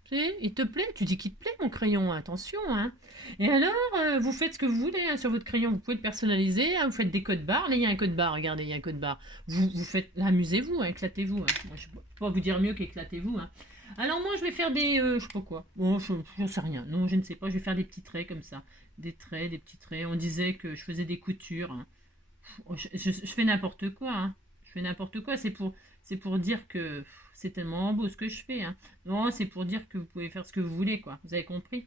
Si, il te plaît? Tu dis qu'il te plaît, mon crayon, attention. Hein. Et alors, vous faites ce que vous voulez hein, sur votre crayon. Vous pouvez le personnaliser, hein, vous faites des codes barres. Là, il y a un code barre, regardez, il y a un code barre. Vous faites, amusez-vous, hein, éclatez-vous. Hein. Moi, je ne peux pas vous dire mieux qu'éclatez-vous. Hein. Alors moi, je vais faire des, je sais pas quoi. Bon, je ne sais rien. Non, je ne sais pas. Je vais faire des petits traits comme ça. Des traits, des petits traits. On disait que je faisais des coutures. Hein. Je fais n'importe quoi. Hein. N'importe quoi, c'est pour dire que c'est tellement beau ce que je fais. Hein. Non, c'est pour dire que vous pouvez faire ce que vous voulez, quoi. Vous avez compris?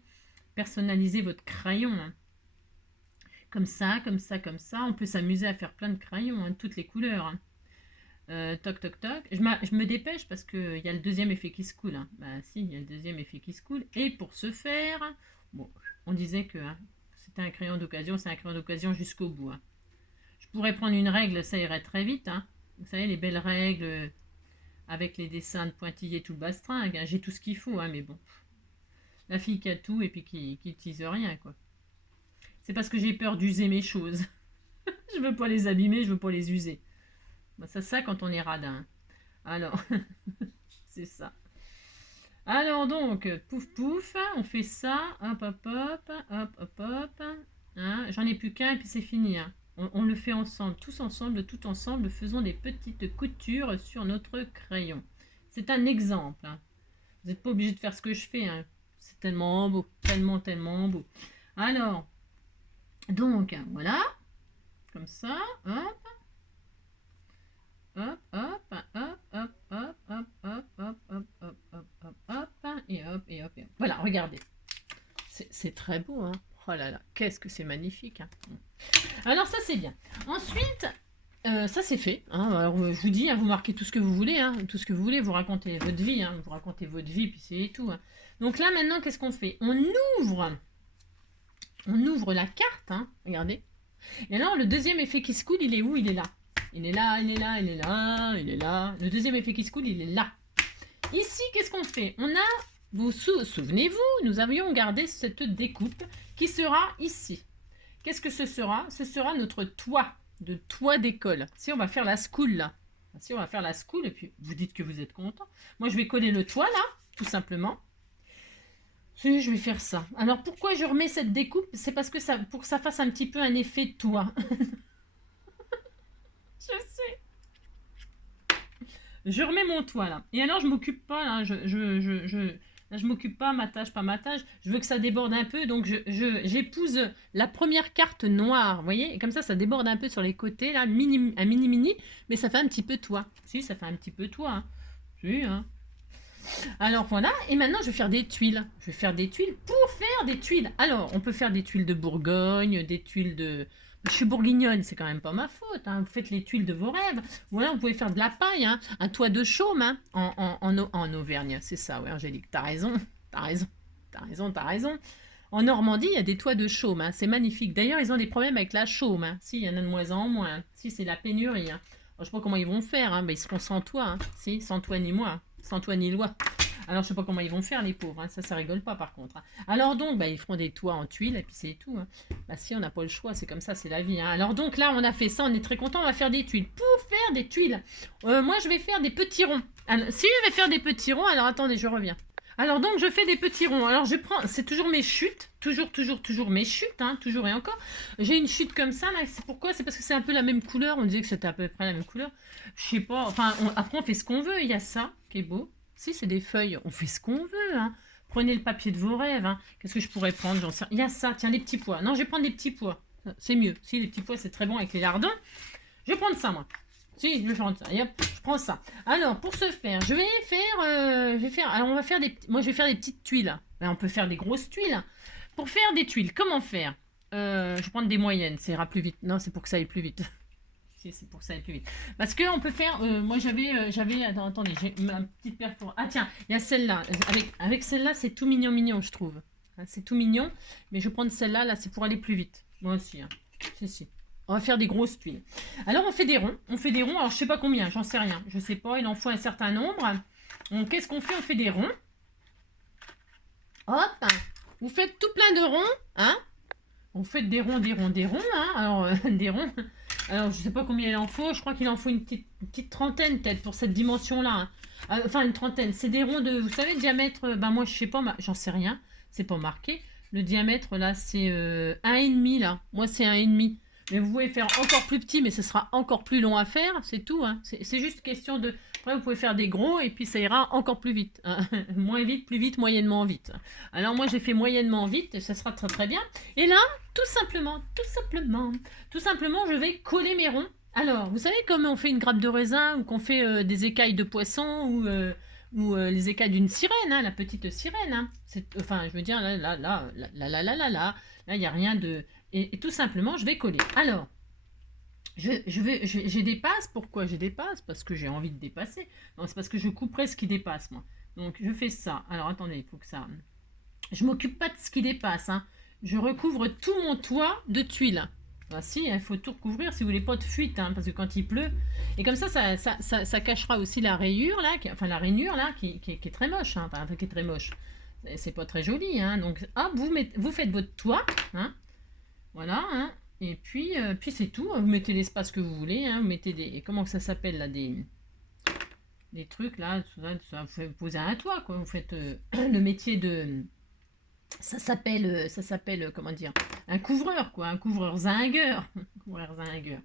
Personnalisez votre crayon. Hein. Comme ça, comme ça, comme ça. On peut s'amuser à faire plein de crayons, hein, de toutes les couleurs. Hein. Toc, toc, toc. Je me dépêche parce qu'il y a le deuxième effet qui se coule. Hein. Bah si, il y a le deuxième effet qui se coule. Et pour ce faire, bon, on disait que hein, c'était un crayon d'occasion, c'est un crayon d'occasion jusqu'au bout. Hein. Je pourrais prendre une règle, ça irait très vite. Hein. Vous savez, les belles règles avec les dessins de pointillés tout le bastringue. Hein. J'ai tout ce qu'il faut, hein, mais bon. La fille qui a tout et puis qui n'utilise rien, quoi. C'est parce que j'ai peur d'user mes choses. Je veux pas les abîmer, je veux pas les user. Bah, c'est ça quand on est radin. Alors, c'est ça. Alors donc, pouf pouf, on fait ça, hop hop hop, hop hop hop. Hein. J'en ai plus qu'un et puis c'est fini. Hein. On le fait ensemble, tout ensemble, faisons des petites coutures sur notre crayon. C'est un exemple. Hein. Vous n'êtes pas obligé de faire ce que je fais. Hein. C'est tellement beau, tellement beau. Alors, donc, voilà. Comme ça, hop. Hop, hop, hop, hop, hop, hop, hop, hop, hop, hop, hop, hop, hop, et hop, et hop, et hop. Voilà, regardez. C'est très beau, hein. Oh là là, qu'est-ce que c'est magnifique. Hein. Alors ça c'est bien. Ensuite, ça c'est fait. Hein. Alors je vous dis, hein, vous marquez tout ce que vous voulez, hein, tout ce que vous voulez, vous racontez votre vie, hein, vous racontez votre vie, puis c'est tout. Hein. Donc là maintenant, qu'est-ce qu'on fait? On ouvre la carte, hein, regardez. Et alors le deuxième effet qui se coule, il est où? Il est là. Il est là, il est là, il est là, il est là. Le deuxième effet qui se coule, il est là. Ici, qu'est-ce qu'on fait? On a Souvenez-vous, nous avions gardé cette découpe qui sera ici. Qu'est-ce que ce sera? Ce sera notre toit, de toit d'école. Si on va faire la school là. Si on va faire la school, et puis vous dites que vous êtes content. Moi, je vais coller le toit là, tout simplement. Si, je vais faire ça. Alors, pourquoi je remets cette découpe? C'est parce que pour que ça fasse un petit peu un effet de toit. Je sais. Je remets mon toit là. Et alors, je m'occupe pas là. Là, je m'occupe pas, ma tâche, pas ma tâche. Je veux que ça déborde un peu, donc j'épouse la première carte noire, vous voyez? Et comme ça déborde un peu sur les côtés, là, un mini, mais ça fait un petit peu toit. Si, ça fait un petit peu toit. Hein. Si, hein. Alors voilà, et maintenant je vais faire des tuiles. Je vais faire des tuiles pour faire des tuiles. Alors, on peut faire des tuiles de Bourgogne, des tuiles de... Je suis bourguignonne, c'est quand même pas ma faute. Hein. Vous faites les tuiles de vos rêves. Voilà, vous pouvez faire de la paille, hein. Un toit de chaume hein, en Auvergne. C'est ça, ouais, Angélique, t'as raison. T'as raison. T'as raison, t'as raison. En Normandie, il y a des toits de chaume. Hein. C'est magnifique. D'ailleurs, ils ont des problèmes avec la chaume. Hein. Si, il y en a de moins en moins. Hein. Si, c'est la pénurie. Hein. Alors, je sais pas comment ils vont faire. Hein. Mais ils seront sans toit. Hein. Si, sans toi ni moi. Sans toi ni loi. Alors, je sais pas comment ils vont faire, les pauvres. Hein. Ça rigole pas, par contre. Hein. Alors, donc, bah, ils feront des toits en tuiles, et puis c'est tout. Hein. Bah, si, on n'a pas le choix, c'est comme ça, c'est la vie. Hein. Alors, donc, là, on a fait ça, on est très content, on va faire des tuiles. Pour faire des tuiles, moi, je vais faire des petits ronds. Alors, si je vais faire des petits ronds, alors attendez, je reviens. Alors, donc, je fais des petits ronds. Alors, je prends, c'est toujours mes chutes. Toujours mes chutes, hein, toujours et encore. J'ai une chute comme ça, là. C'est pourquoi? C'est parce que c'est un peu la même couleur. On disait que c'était à peu près la même couleur. Je sais pas. Enfin, après, on fait ce qu'on veut. Il y a ça qui est beau. Si, c'est des feuilles. On fait ce qu'on veut. Hein. Prenez le papier de vos rêves. Hein. Qu'est-ce que je pourrais prendre? J'en sais... Il y a ça. Tiens, les petits pois. Non, je vais prendre des petits pois. C'est mieux. Si, les petits pois, c'est très bon avec les lardons. Je vais prendre ça, moi. Si, je vais faire ça. Et hop, je prends ça. Alors, pour ce faire, je vais faire... Alors, on va faire des... Moi, je vais faire des petites tuiles. Ben, on peut faire des grosses tuiles. Pour faire des tuiles, comment faire? Je vais prendre des moyennes. Ça ira plus vite. Non, c'est pour que ça aille plus vite. Si, c'est pour que ça aille plus vite. Parce qu'on peut faire... moi, j'avais... Attendez, j'ai ma petite paire pour... Ah, tiens, il y a celle-là. Avec celle-là, c'est tout mignon, je trouve. Hein, c'est tout mignon. Mais je vais prendre celle-là. Là, c'est pour aller plus vite. Moi aussi. Hein. Si. On va faire des grosses tuiles. Alors, on fait des ronds. Alors, je sais pas combien, j'en sais rien. Je sais pas, il en faut un certain nombre. Donc, qu'est-ce qu'on fait? On fait des ronds. Hop. Vous faites tout plein de ronds. Hein? Vous faites des ronds. Hein? Alors, des ronds. Alors, je sais pas combien il en faut. Je crois qu'il en faut une petite trentaine, peut-être, pour cette dimension-là. Hein. Enfin, une trentaine. C'est des ronds de... Vous savez, le diamètre... Ben, moi, je sais pas. J'en sais rien. C'est pas marqué. Le diamètre, là, c'est 1,5, là. Moi, c'est 1,5. Mais vous pouvez faire encore plus petit, mais ce sera encore plus long à faire, c'est tout. Hein. C'est juste question de... Après, vous pouvez faire des gros, et puis ça ira encore plus vite. Hein. Moins vite, plus vite, moyennement vite. Alors moi, j'ai fait moyennement vite, et ça sera très très bien. Et là, tout simplement, je vais coller mes ronds. Alors, vous savez comme on fait une grappe de raisin, ou qu'on fait des écailles de poisson, ou les écailles d'une sirène, hein, la petite sirène. Hein. Enfin, je veux dire, là, il n'y a rien de... Et tout simplement, je vais coller. Alors, je dépasse. Pourquoi je dépasse? Parce que j'ai envie de dépasser. Non, c'est parce que je couperai ce qui dépasse, moi. Donc, je fais ça. Alors, attendez, il faut que ça... Je m'occupe pas de ce qui dépasse. Hein. Je recouvre tout mon toit de tuiles. Voici, il faut tout recouvrir si vous voulez pas de fuite, hein, parce que quand il pleut... Et comme ça cachera aussi la rayure, là, la rainure, là, qui est très moche. Hein, enfin, qui est très moche. C'est pas très joli. Hein, donc, hop, vous faites votre toit, hein. Voilà, hein. Et puis c'est tout. Vous mettez l'espace que vous voulez. Hein. Vous mettez des... Comment ça s'appelle là? Des trucs là. Vous faites poser un toit, quoi. Vous faites le métier de... Ça s'appelle, comment dire? Un couvreur, quoi. Un couvreur zingueur. couvreur zingueur.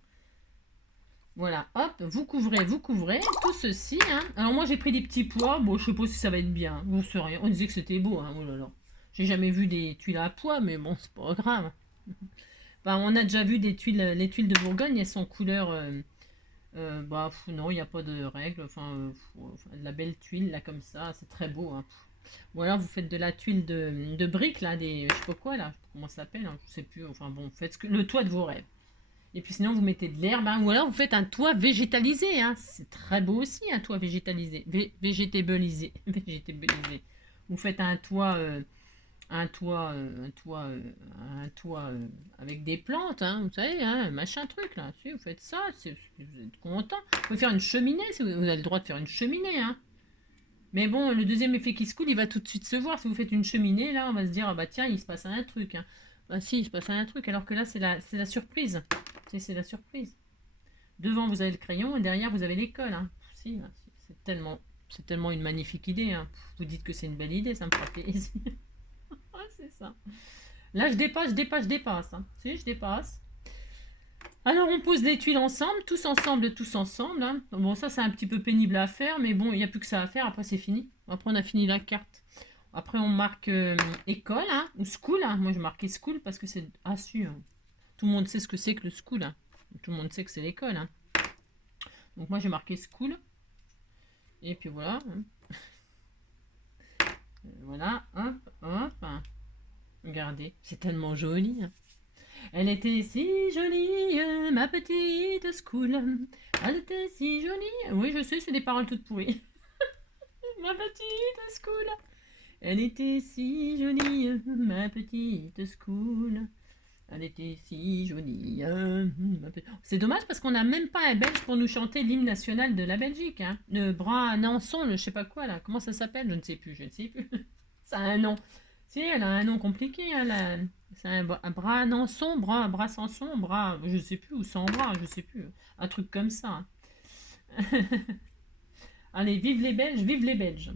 Voilà, hop, vous couvrez tout ceci. Hein. Alors moi j'ai pris des petits pois. Bon, je sais pas si ça va être bien. Vous saurez. On disait que c'était beau. Hein. Oh là là. J'ai jamais vu des tuiles à pois, mais bon, c'est pas grave. Bah, on a déjà vu les tuiles de Bourgogne, elles sont couleur... non, il n'y a pas de règle. Enfin, de la belle tuile, là, comme ça, c'est très beau. Hein. Ou alors, vous faites de la tuile de briques, là, je sais pas quoi, là, comment ça s'appelle, hein, je sais plus. Enfin, bon, faites le toit de vos rêves. Et puis sinon, vous mettez de l'herbe, hein, ou alors vous faites un toit végétalisé. Hein. C'est très beau aussi, un toit végétalisé. Végétabilisé. Vous faites un toit... un toit avec des plantes, hein, vous savez, hein, machin truc là. Si vous faites ça, vous êtes content. Vous pouvez faire une cheminée, si vous avez le droit de faire une cheminée, hein. Mais bon, le deuxième effet qui se coule, il va tout de suite se voir. Si vous faites une cheminée, là, on va se dire, ah bah tiens, il se passe un truc. Hein. Bah si, il se passe un truc, alors que là, c'est la surprise. C'est la surprise. Devant, vous avez le crayon, et derrière, vous avez l'école. Hein. Si, hein, c'est tellement une magnifique idée. Hein. Vous dites que c'est une belle idée, ça me fera plaisir. Ah, c'est ça. Là, je dépasse. Hein. Si, je dépasse. Alors, on pose les tuiles ensemble, tous ensemble, tous ensemble. Hein. Bon, ça, c'est un petit peu pénible à faire, mais bon, il n'y a plus que ça à faire. Après, c'est fini. Après, on a fini la carte. Après, on marque école, hein, ou school. Hein. Moi, je marquais school parce que c'est... Ah, sûr. Hein. Tout le monde sait ce que c'est que le school. Hein. Tout le monde sait que c'est l'école. Hein. Donc, moi, j'ai marqué school. Et puis, voilà. Hein. Voilà, hop, hop. Hein. Regardez, c'est tellement joli. Hein. Elle était si jolie, ma petite school. Elle était si jolie. Oui, je sais, c'est des paroles toutes pourries. Ma petite school. Elle était si jolie, ma petite school. Elle était si jolie. C'est dommage parce qu'on n'a même pas un Belge pour nous chanter l'hymne national de la Belgique. Hein. Le Brabantson, le je sais pas quoi là. Comment ça s'appelle? Je ne sais plus, je ne sais plus. Ça a un nom. Si, elle a un nom compliqué. Hein, c'est un Brabantson, Brassanson, je sais plus, ou sans bras, je sais plus. Un truc comme ça. Allez, vive les Belges, vive les Belges.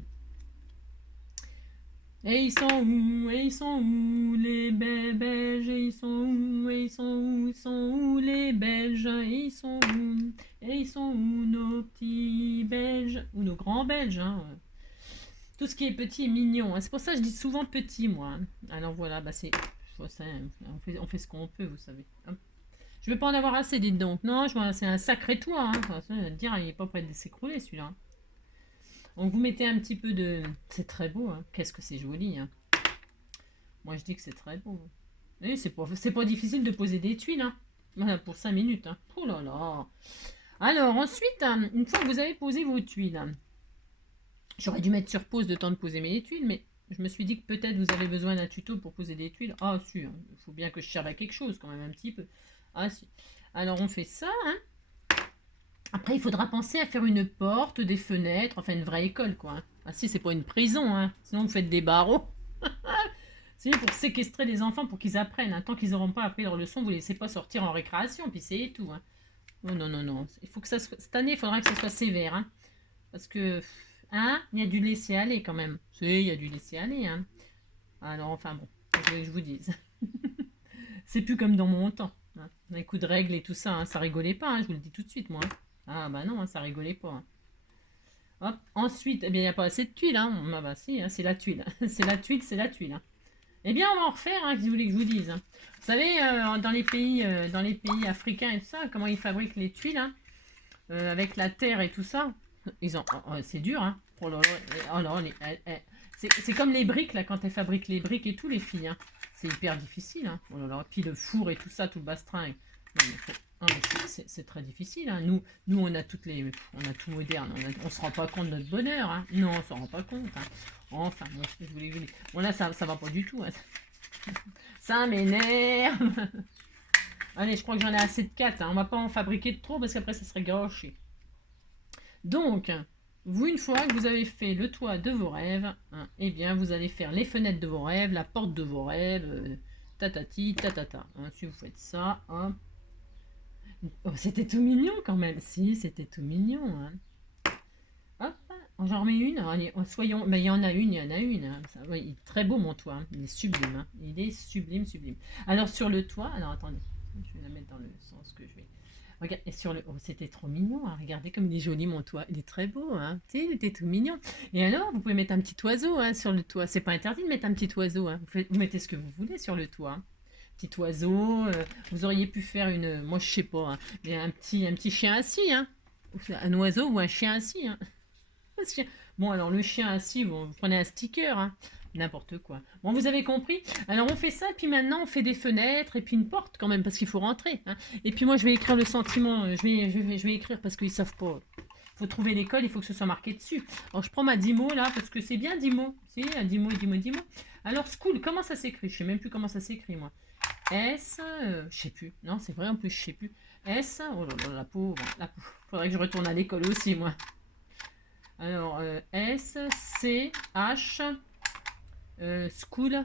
Et ils sont où les Belges, et ils sont où les Belges, et ils sont où nos petits Belges, ou nos grands Belges, hein. Tout ce qui est petit est mignon, hein. C'est pour ça que je dis souvent petit, moi. Hein. Alors voilà, bah c'est, on fait ce qu'on peut, vous savez. Hop. Je vais pas en avoir assez, dites donc. Non, c'est un sacré toit, hein. Enfin, ça, je vais te dire, il est pas prêt de s'écrouler, celui-là. Donc vous mettez un petit peu de... C'est très beau, hein. Qu'est-ce que c'est joli, hein. Moi je dis que c'est très beau. Et c'est pas difficile de poser des tuiles, hein. Voilà, pour 5 minutes. Hein. Oh là là. Alors ensuite, une fois que vous avez posé vos tuiles, j'aurais dû mettre sur pause le temps de poser mes tuiles, mais je me suis dit que peut-être vous avez besoin d'un tuto pour poser des tuiles. Ah si, hein. Il faut bien que je serve à quelque chose quand même un petit peu. Ah si. Alors on fait ça, hein. Après, il faudra penser à faire une porte, des fenêtres, enfin une vraie école, quoi. Hein. Ah si, c'est pas une prison, hein. Sinon vous faites des barreaux. C'est pour séquestrer les enfants, pour qu'ils apprennent. Hein. Tant qu'ils n'auront pas appris leur leçon, vous ne les laissez pas sortir en récréation, puis c'est tout. Hein. Non, non, non, non. Il faut que ça soit... Cette année, il faudra que ça soit sévère. Hein. Parce que, hein, il y a du laisser aller quand même. Si, il y a du laisser aller. Hein. Alors, enfin bon, je voulais que je vous dise. C'est plus comme dans mon temps. Hein. Les coups de règle et tout ça, hein, ça rigolait pas, hein, je vous le dis tout de suite, moi. Ah bah non, hein, ça rigolait pas. Hein. Hop. Ensuite, eh bien, il n'y a pas assez de tuiles. Hein. Ah bah si, hein, c'est la tuile. C'est la tuile, c'est la tuile. Hein. Eh bien, on va en refaire, hein, si vous voulez que je vous dise. Hein. Vous savez, dans les pays africains et tout ça, comment ils fabriquent les tuiles, hein, avec la terre et tout ça. C'est dur, hein. Oh là là, oh là, c'est comme les briques, là, quand elles fabriquent les briques et tout, les filles. Hein. C'est hyper difficile. Hein. Oh là là. Puis le four et tout ça, tout le bastring. C'est très difficile. Hein. Nous, on a on a tout moderne. On ne se rend pas compte de notre bonheur. Hein. Non, on ne s'en rend pas compte. Hein. Enfin, bon, je voulais vous dire. Bon, là, ça va pas du tout. Hein. Ça m'énerve. Allez, je crois que j'en ai assez de 4. Hein. On va pas en fabriquer de trop parce qu'après, ça serait gâché. Donc, vous, une fois que vous avez fait le toit de vos rêves, hein, eh bien, vous allez faire les fenêtres de vos rêves, la porte de vos rêves, tatati, tatata. Hein, si vous faites ça, hein. Oh, c'était tout mignon quand même. Si, c'était tout mignon. Hein. Hop, j'en remets une. Allez, soyons. Mais il y en a une, il y en a une. Hein. Ça, oui, il est très beau mon toit. Hein. Il est sublime. Hein. Il est sublime, sublime. Alors sur le toit, alors attendez, je vais la mettre dans le sens que je vais. Regarde, et sur le. Oh, c'était trop mignon. Hein. Regardez comme il est joli mon toit. Il est très beau. Hein. Tu sais, il était tout mignon. Et alors, vous pouvez mettre un petit oiseau hein, sur le toit. C'est pas interdit de mettre un petit oiseau. Hein. Vous mettez ce que vous voulez sur le toit. Hein. Petit oiseau, vous auriez pu faire une, moi je sais pas, hein, mais un petit chien assis, hein, un oiseau ou un chien assis, hein. Bon alors le chien assis, bon, vous prenez un sticker, hein, n'importe quoi. Bon vous avez compris. Alors on fait ça, puis maintenant on fait des fenêtres et puis une porte quand même parce qu'il faut rentrer. Hein. Et puis moi je vais écrire le sentiment, je vais écrire parce qu'ils savent pas. Faut trouver l'école, il faut que ce soit marqué dessus. Alors je prends ma 10 mots là parce que c'est bien 10 mots, si, 10 mots, 10 mots, 10 mots. Alors school, comment ça s'écrit? Je sais même plus comment ça s'écrit moi. S, je sais plus. Non, c'est vrai, en plus, je sais plus. S, oh là là, la pauvre. Faudrait que je retourne à l'école aussi, moi. Alors, S, C, H, school,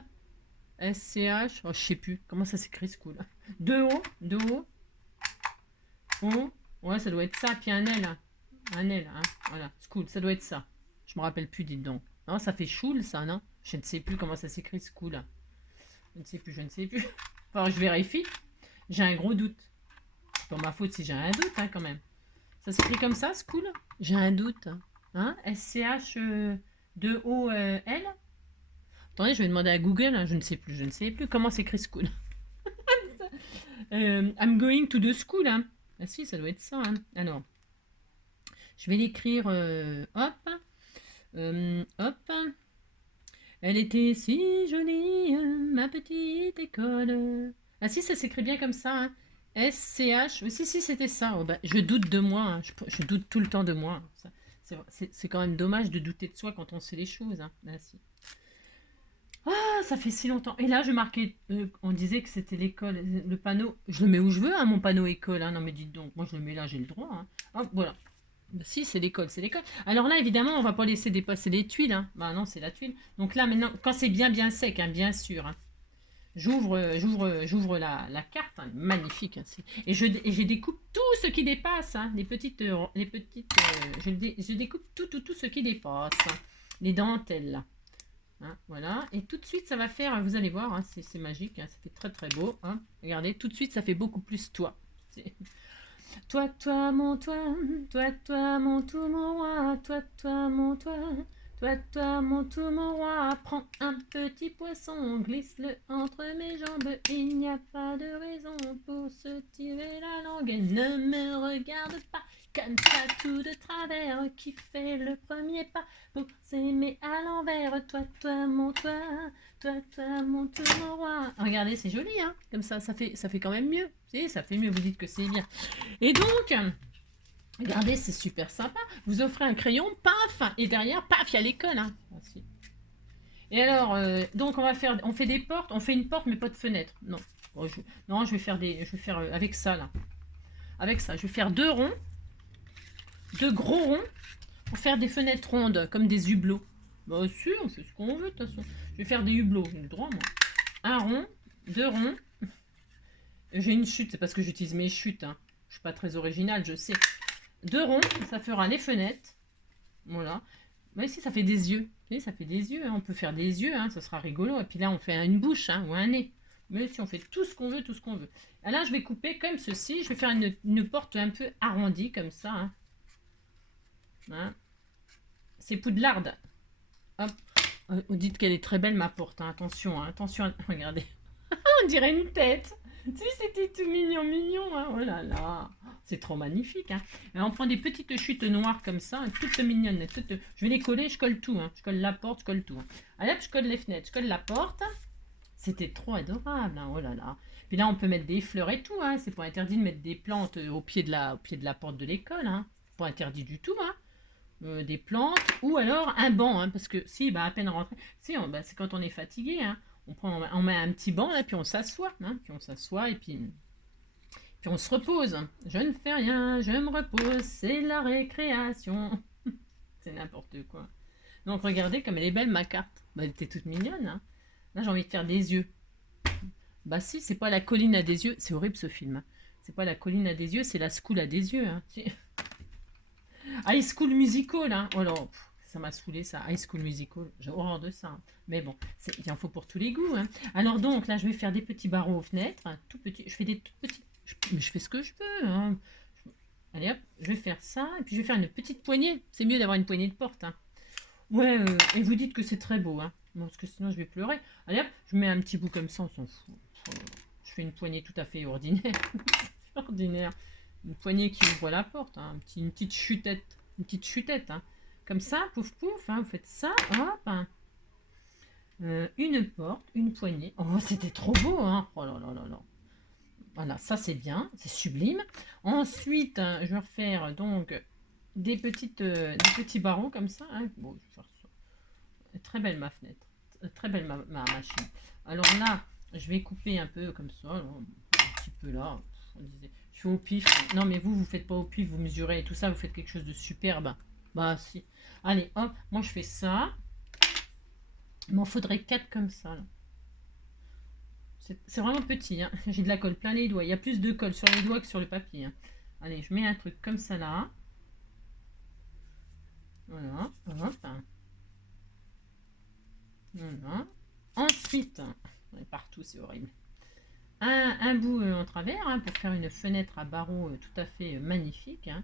S, C, H, oh, je sais plus, comment ça s'écrit school? Deux O, O, ouais, ça doit être ça, puis un L, hein, voilà, school, ça doit être ça. Je me rappelle plus, dites donc. Non, ça fait choule, ça, non? Je ne sais plus comment ça s'écrit, school. Je ne sais plus. Enfin, je vérifie. J'ai un gros doute. C'est pas ma faute si j'ai un doute, hein, quand même. Ça s'écrit comme ça, school? J'ai un doute. Hein? S-C-H 2-O-L? Attendez, je vais demander à Google, hein, je ne sais plus comment s'écrit school. I'm going to the school, hein. Ah si, ça doit être ça, hein. Alors, je vais l'écrire, hop, hop. Elle était si jolie, ma petite école. Ah si, ça s'écrit bien comme ça, hein. S-C-H. Si, si, c'était ça. Oh, bah, je doute de moi, hein. Je doute tout le temps de moi. C'est quand même dommage de douter de soi quand on sait les choses, hein. Ah, si. Ah, ça fait si longtemps. Et là, je marquais, on disait que c'était l'école, le panneau. Je le mets où je veux, hein, mon panneau école. Hein. Non, mais dites donc, moi je le mets là, j'ai le droit. Hein. Hop, voilà. Bah, si, c'est l'école, c'est l'école. Alors là, évidemment, on va pas laisser dépasser les tuiles. Hein. Bah non, c'est la tuile. Donc là, maintenant, quand c'est bien, bien sec, hein, bien sûr. Hein. J'ouvre la carte, hein, magnifique. Hein, et je découpe tout ce qui dépasse. Hein, je découpe tout ce qui dépasse. Hein, les dentelles, là. Hein, voilà, et tout de suite ça va faire, vous allez voir, hein, c'est magique, hein, ça fait très très beau. Hein. Regardez, tout de suite ça fait beaucoup plus toi. Toi, toi, mon toi, toi, toi, mon tout, mon roi, toi, toi, mon toi, toi, toi, mon tout, mon roi. Prends un petit poisson, glisse-le entre mes jambes, il n'y a pas de raison pour se tirer la langue. Ne me regarde pas comme ça tout de travers, qui fait le premier pas pour s'aimer à l'envers. Toi, toi, mon toi, toi, toi, mon tout, mon roi. Regardez, c'est joli, hein, comme ça fait quand même mieux. Si, ça fait mieux, vous dites que c'est bien. Et donc, regardez, c'est super sympa. Vous offrez un crayon, paf, et derrière, paf, il y a l'école. Hein. Et alors, donc on fait des portes, on fait une porte, mais pas de fenêtre. Non, oh, non, je vais faire avec ça là. Avec ça, je vais faire deux gros ronds, pour faire des fenêtres rondes, comme des hublots. Bah si, on fait ce qu'on veut de toute façon. Je vais faire des hublots, j'ai le droit moi. Un rond, deux ronds. J'ai une chute, c'est parce que j'utilise mes chutes. Hein. Je suis pas très originale, je sais. Deux ronds, ça fera les fenêtres. Voilà. Mais ici, ça fait des yeux. Vous voyez, ça fait des yeux. Hein. On peut faire des yeux, hein. Ça sera rigolo. Et puis là, on fait une bouche hein, ou un nez. Mais si on fait tout ce qu'on veut, tout ce qu'on veut. Et là, je vais couper comme ceci. Je vais faire une porte un peu arrondie, comme ça. Hein. Hein. C'est poudlarde. Hop. Vous dites qu'elle est très belle, ma porte. Hein. Attention, hein. Attention. Regardez. On dirait une tête. Si c'était tout mignon, mignon, hein. Oh là là, c'est trop magnifique. Hein. Et on prend des petites chutes noires comme ça, toutes mignonnes. Je vais les coller, je colle tout. Hein. Je colle la porte, je colle tout. Hein. Allez, je colle les fenêtres, je colle la porte. C'était trop adorable. Hein. Oh là là. Puis là, on peut mettre des fleurs et tout. Hein. C'est pas interdit de mettre des plantes au pied de la porte de l'école. Hein. Pas interdit du tout. Hein. Des plantes ou alors un banc. Hein. Parce que si, bah, à peine rentré, si, c'est quand on est fatigué. Hein. On met un petit banc là, puis on s'assoit. Hein, puis on s'assoit et puis on se repose. Je ne fais rien, je me repose, c'est la récréation. C'est n'importe quoi. Donc regardez comme elle est belle ma carte. Bah, elle était toute mignonne. Hein. Là j'ai envie de faire des yeux. Bah si, c'est pas la colline à des yeux. C'est horrible ce film. Hein. C'est pas la colline à des yeux, c'est la school à des yeux. Hein. High School Musical. Hein. Oh là, ça m'a saoulé ça, High School Musical, j'ai horreur de ça. Hein. Mais bon, il en faut pour tous les goûts. Hein. Alors donc, là, je vais faire des petits barreaux aux fenêtres, hein, tout petits. Je fais des tout petits, je fais ce que je peux. Hein. Allez hop, je vais faire ça, et puis je vais faire une petite poignée. C'est mieux d'avoir une poignée de porte. Hein. Ouais, et vous dites que c'est très beau. Hein. Non, parce que sinon je vais pleurer. Allez hop, je mets un petit bout comme ça, on s'en fout. Je fais une poignée tout à fait ordinaire. Ordinaire. Une poignée qui ouvre la porte. Hein. Une petite chutette. Une petite chutette. Hein. Comme ça, pouf pouf, hein, vous faites ça, hop. Hein. Une porte, une poignée. Oh, c'était trop beau, hein. Oh là là là là. Voilà, ça c'est bien, c'est sublime. Ensuite, hein, je vais refaire donc des petits barreaux comme ça. Hein. Bon, je vais faire ça. Très belle ma fenêtre, très belle ma machine. Alors là, je vais couper un peu comme ça, là, un petit peu là. On disait, je fais au pif. Non mais vous faites pas au pif, vous mesurez et tout ça, vous faites quelque chose de superbe. Bah si. Allez, hop, moi je fais ça. Il m'en faudrait 4 comme ça. C'est vraiment petit, hein. J'ai de la colle plein les doigts. Il y a plus de colle sur les doigts que sur le papier, hein. Allez, je mets un truc comme ça là. Voilà, hop. Voilà. Ensuite, partout, c'est horrible. Un bout en travers, hein, pour faire une fenêtre à barreaux tout à fait magnifique, hein.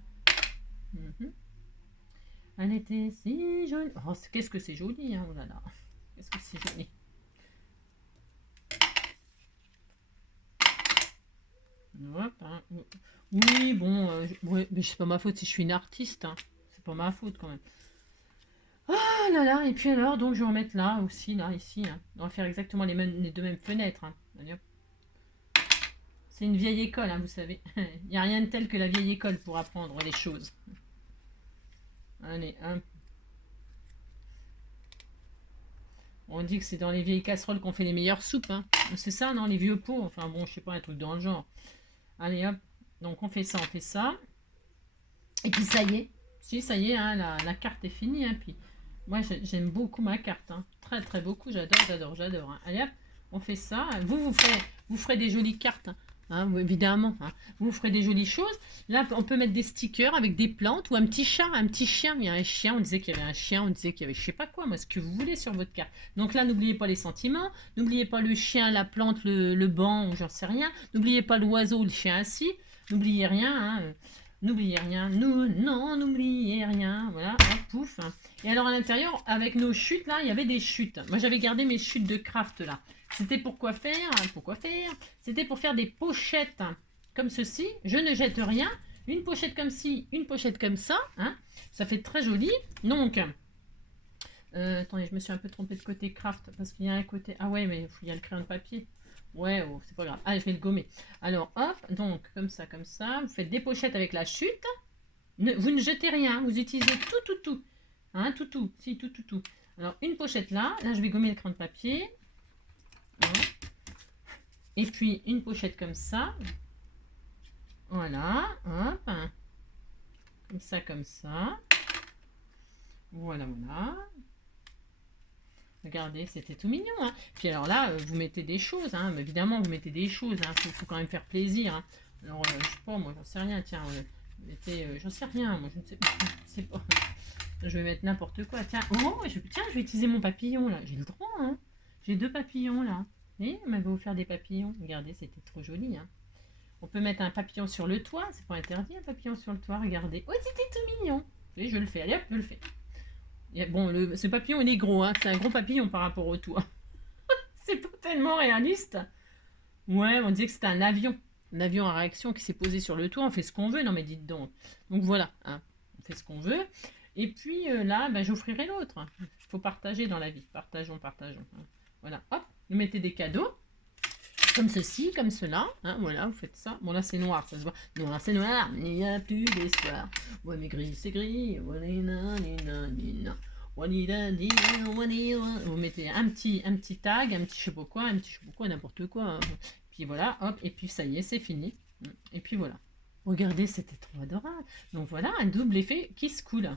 Elle était si jolie. Oh, qu'est-ce que c'est joli, hein. Oh là là. Qu'est-ce que c'est joli. Hop, hein. Oui, bon, ouais, mais c'est pas ma faute si je suis une artiste, hein. C'est pas ma faute quand même. Ah là là, et puis alors, donc je vais en mettre là aussi, là, ici, hein. On va faire exactement les deux mêmes fenêtres, hein. Allez, hop. C'est une vieille école, hein, vous savez. Il n'y a rien de tel que la vieille école pour apprendre les choses. Allez, hop. On dit que c'est dans les vieilles casseroles qu'on fait les meilleures soupes, hein. C'est ça, non, les vieux pots. Enfin bon, je sais pas, un truc dans le genre. Allez, hop. Donc on fait ça, on fait ça. Et puis ça y est. Si, ça y est, hein, la carte est finie, hein. Puis moi, j'aime beaucoup ma carte, hein. Très, très beaucoup. J'adore, j'adore, j'adore, hein. Allez, hop. On fait ça. Vous ferez des jolies cartes, hein. Hein, évidemment, hein. Vous ferez des jolies choses. Là, on peut mettre des stickers avec des plantes ou un petit chat, un petit chien. Il y a un chien, on disait qu'il y avait un chien, on disait qu'il y avait je sais pas quoi, moi, ce que vous voulez sur votre carte. Donc là, n'oubliez pas les sentiments, n'oubliez pas le chien, la plante, le banc, ou j'en sais rien. N'oubliez pas l'oiseau, le chien assis. N'oubliez rien, hein. N'oubliez rien. Non, n'oubliez rien. Voilà, hop, pouf. Et alors à l'intérieur, avec nos chutes, là, il y avait des chutes. Moi, j'avais gardé mes chutes de craft, là. C'était pour quoi faire? C'était pour faire des pochettes comme ceci. Je ne jette rien. Une pochette comme ci, une pochette comme ça, hein. Ça fait très joli. Donc, attendez, je me suis un peu trompée de côté craft parce qu'il y a un côté. Ah ouais, mais il y a le crayon de papier. Ouais, oh, c'est pas grave. Allez, je vais le gommer. Alors, hop, donc, comme ça, comme ça. Vous faites des pochettes avec la chute. Vous ne jetez rien. Vous utilisez tout. Hein, tout. Si, tout. Alors, une pochette là. Là, je vais gommer le crayon de papier. Et puis une pochette comme ça. Voilà, hop. Comme ça. Voilà. Regardez, c'était tout mignon, hein. Puis alors là, vous mettez des choses, hein. Mais évidemment, vous mettez des choses, hein. Faut quand même faire plaisir, hein. Alors, je sais pas, moi, j'en sais rien, tiens. J'en sais rien, moi, je ne sais pas. Je vais mettre n'importe quoi. Tiens, tiens, je vais utiliser mon papillon, là. J'ai le droit, hein. J'ai 2 papillons, là. Et on m'avait offert des papillons. Regardez, c'était trop joli, hein. On peut mettre un papillon sur le toit. C'est pas interdit, un papillon sur le toit. Regardez. Oh, c'était tout mignon. Et je le fais. Allez hop, je le fais. Et bon, ce papillon, il est gros, hein. C'est un gros papillon par rapport au toit. C'est pas tellement réaliste. Ouais, on disait que c'était un avion. Un avion à réaction qui s'est posé sur le toit. On fait ce qu'on veut. Non, mais dites donc. Donc voilà, hein. On fait ce qu'on veut. Et puis là, j'offrirai l'autre. Il faut partager dans la vie. Partageons. Hein. Voilà, hop. Vous mettez des cadeaux. Comme ceci, comme cela, hein, voilà, vous faites ça. Bon, là, c'est noir, ça se voit. Non, là, c'est noir, il n'y a plus d'espoir. Ouais, mais gris, c'est gris. Vous mettez un petit tag, un petit je sais pas quoi, n'importe quoi, hein. Puis voilà, hop, et puis ça y est, c'est fini. Et puis voilà. Regardez, c'était trop adorable. Donc voilà, un double effet qui se coule.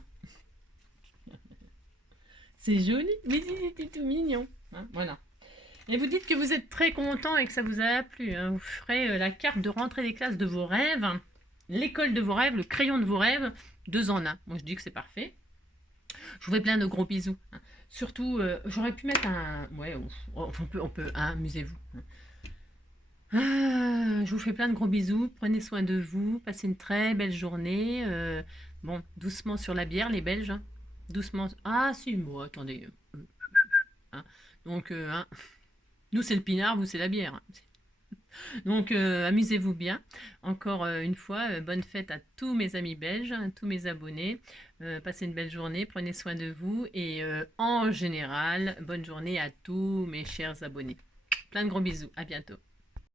C'est joli, mais c'était tout mignon, hein, voilà. Et vous dites que vous êtes très content et que ça vous a plu, hein. Vous ferez la carte de rentrée des classes de vos rêves, l'école de vos rêves, le crayon de vos rêves, 2 en 1. Moi, je dis que c'est parfait. Je vous fais plein de gros bisous, hein. Surtout, j'aurais pu mettre un... Ouais, on peut hein, amusez-vous. Je vous fais plein de gros bisous. Prenez soin de vous. Passez une très belle journée. Bon, doucement sur la bière, les Belges, hein. Doucement. Ah, si, bon, attendez. Hein. Donc, hein. Nous, c'est le pinard, vous, c'est la bière. Donc, amusez-vous bien. Encore une fois, bonne fête à tous mes amis belges, à tous mes abonnés. Passez une belle journée, prenez soin de vous. Et en général, bonne journée à tous mes chers abonnés. Plein de gros bisous, à bientôt.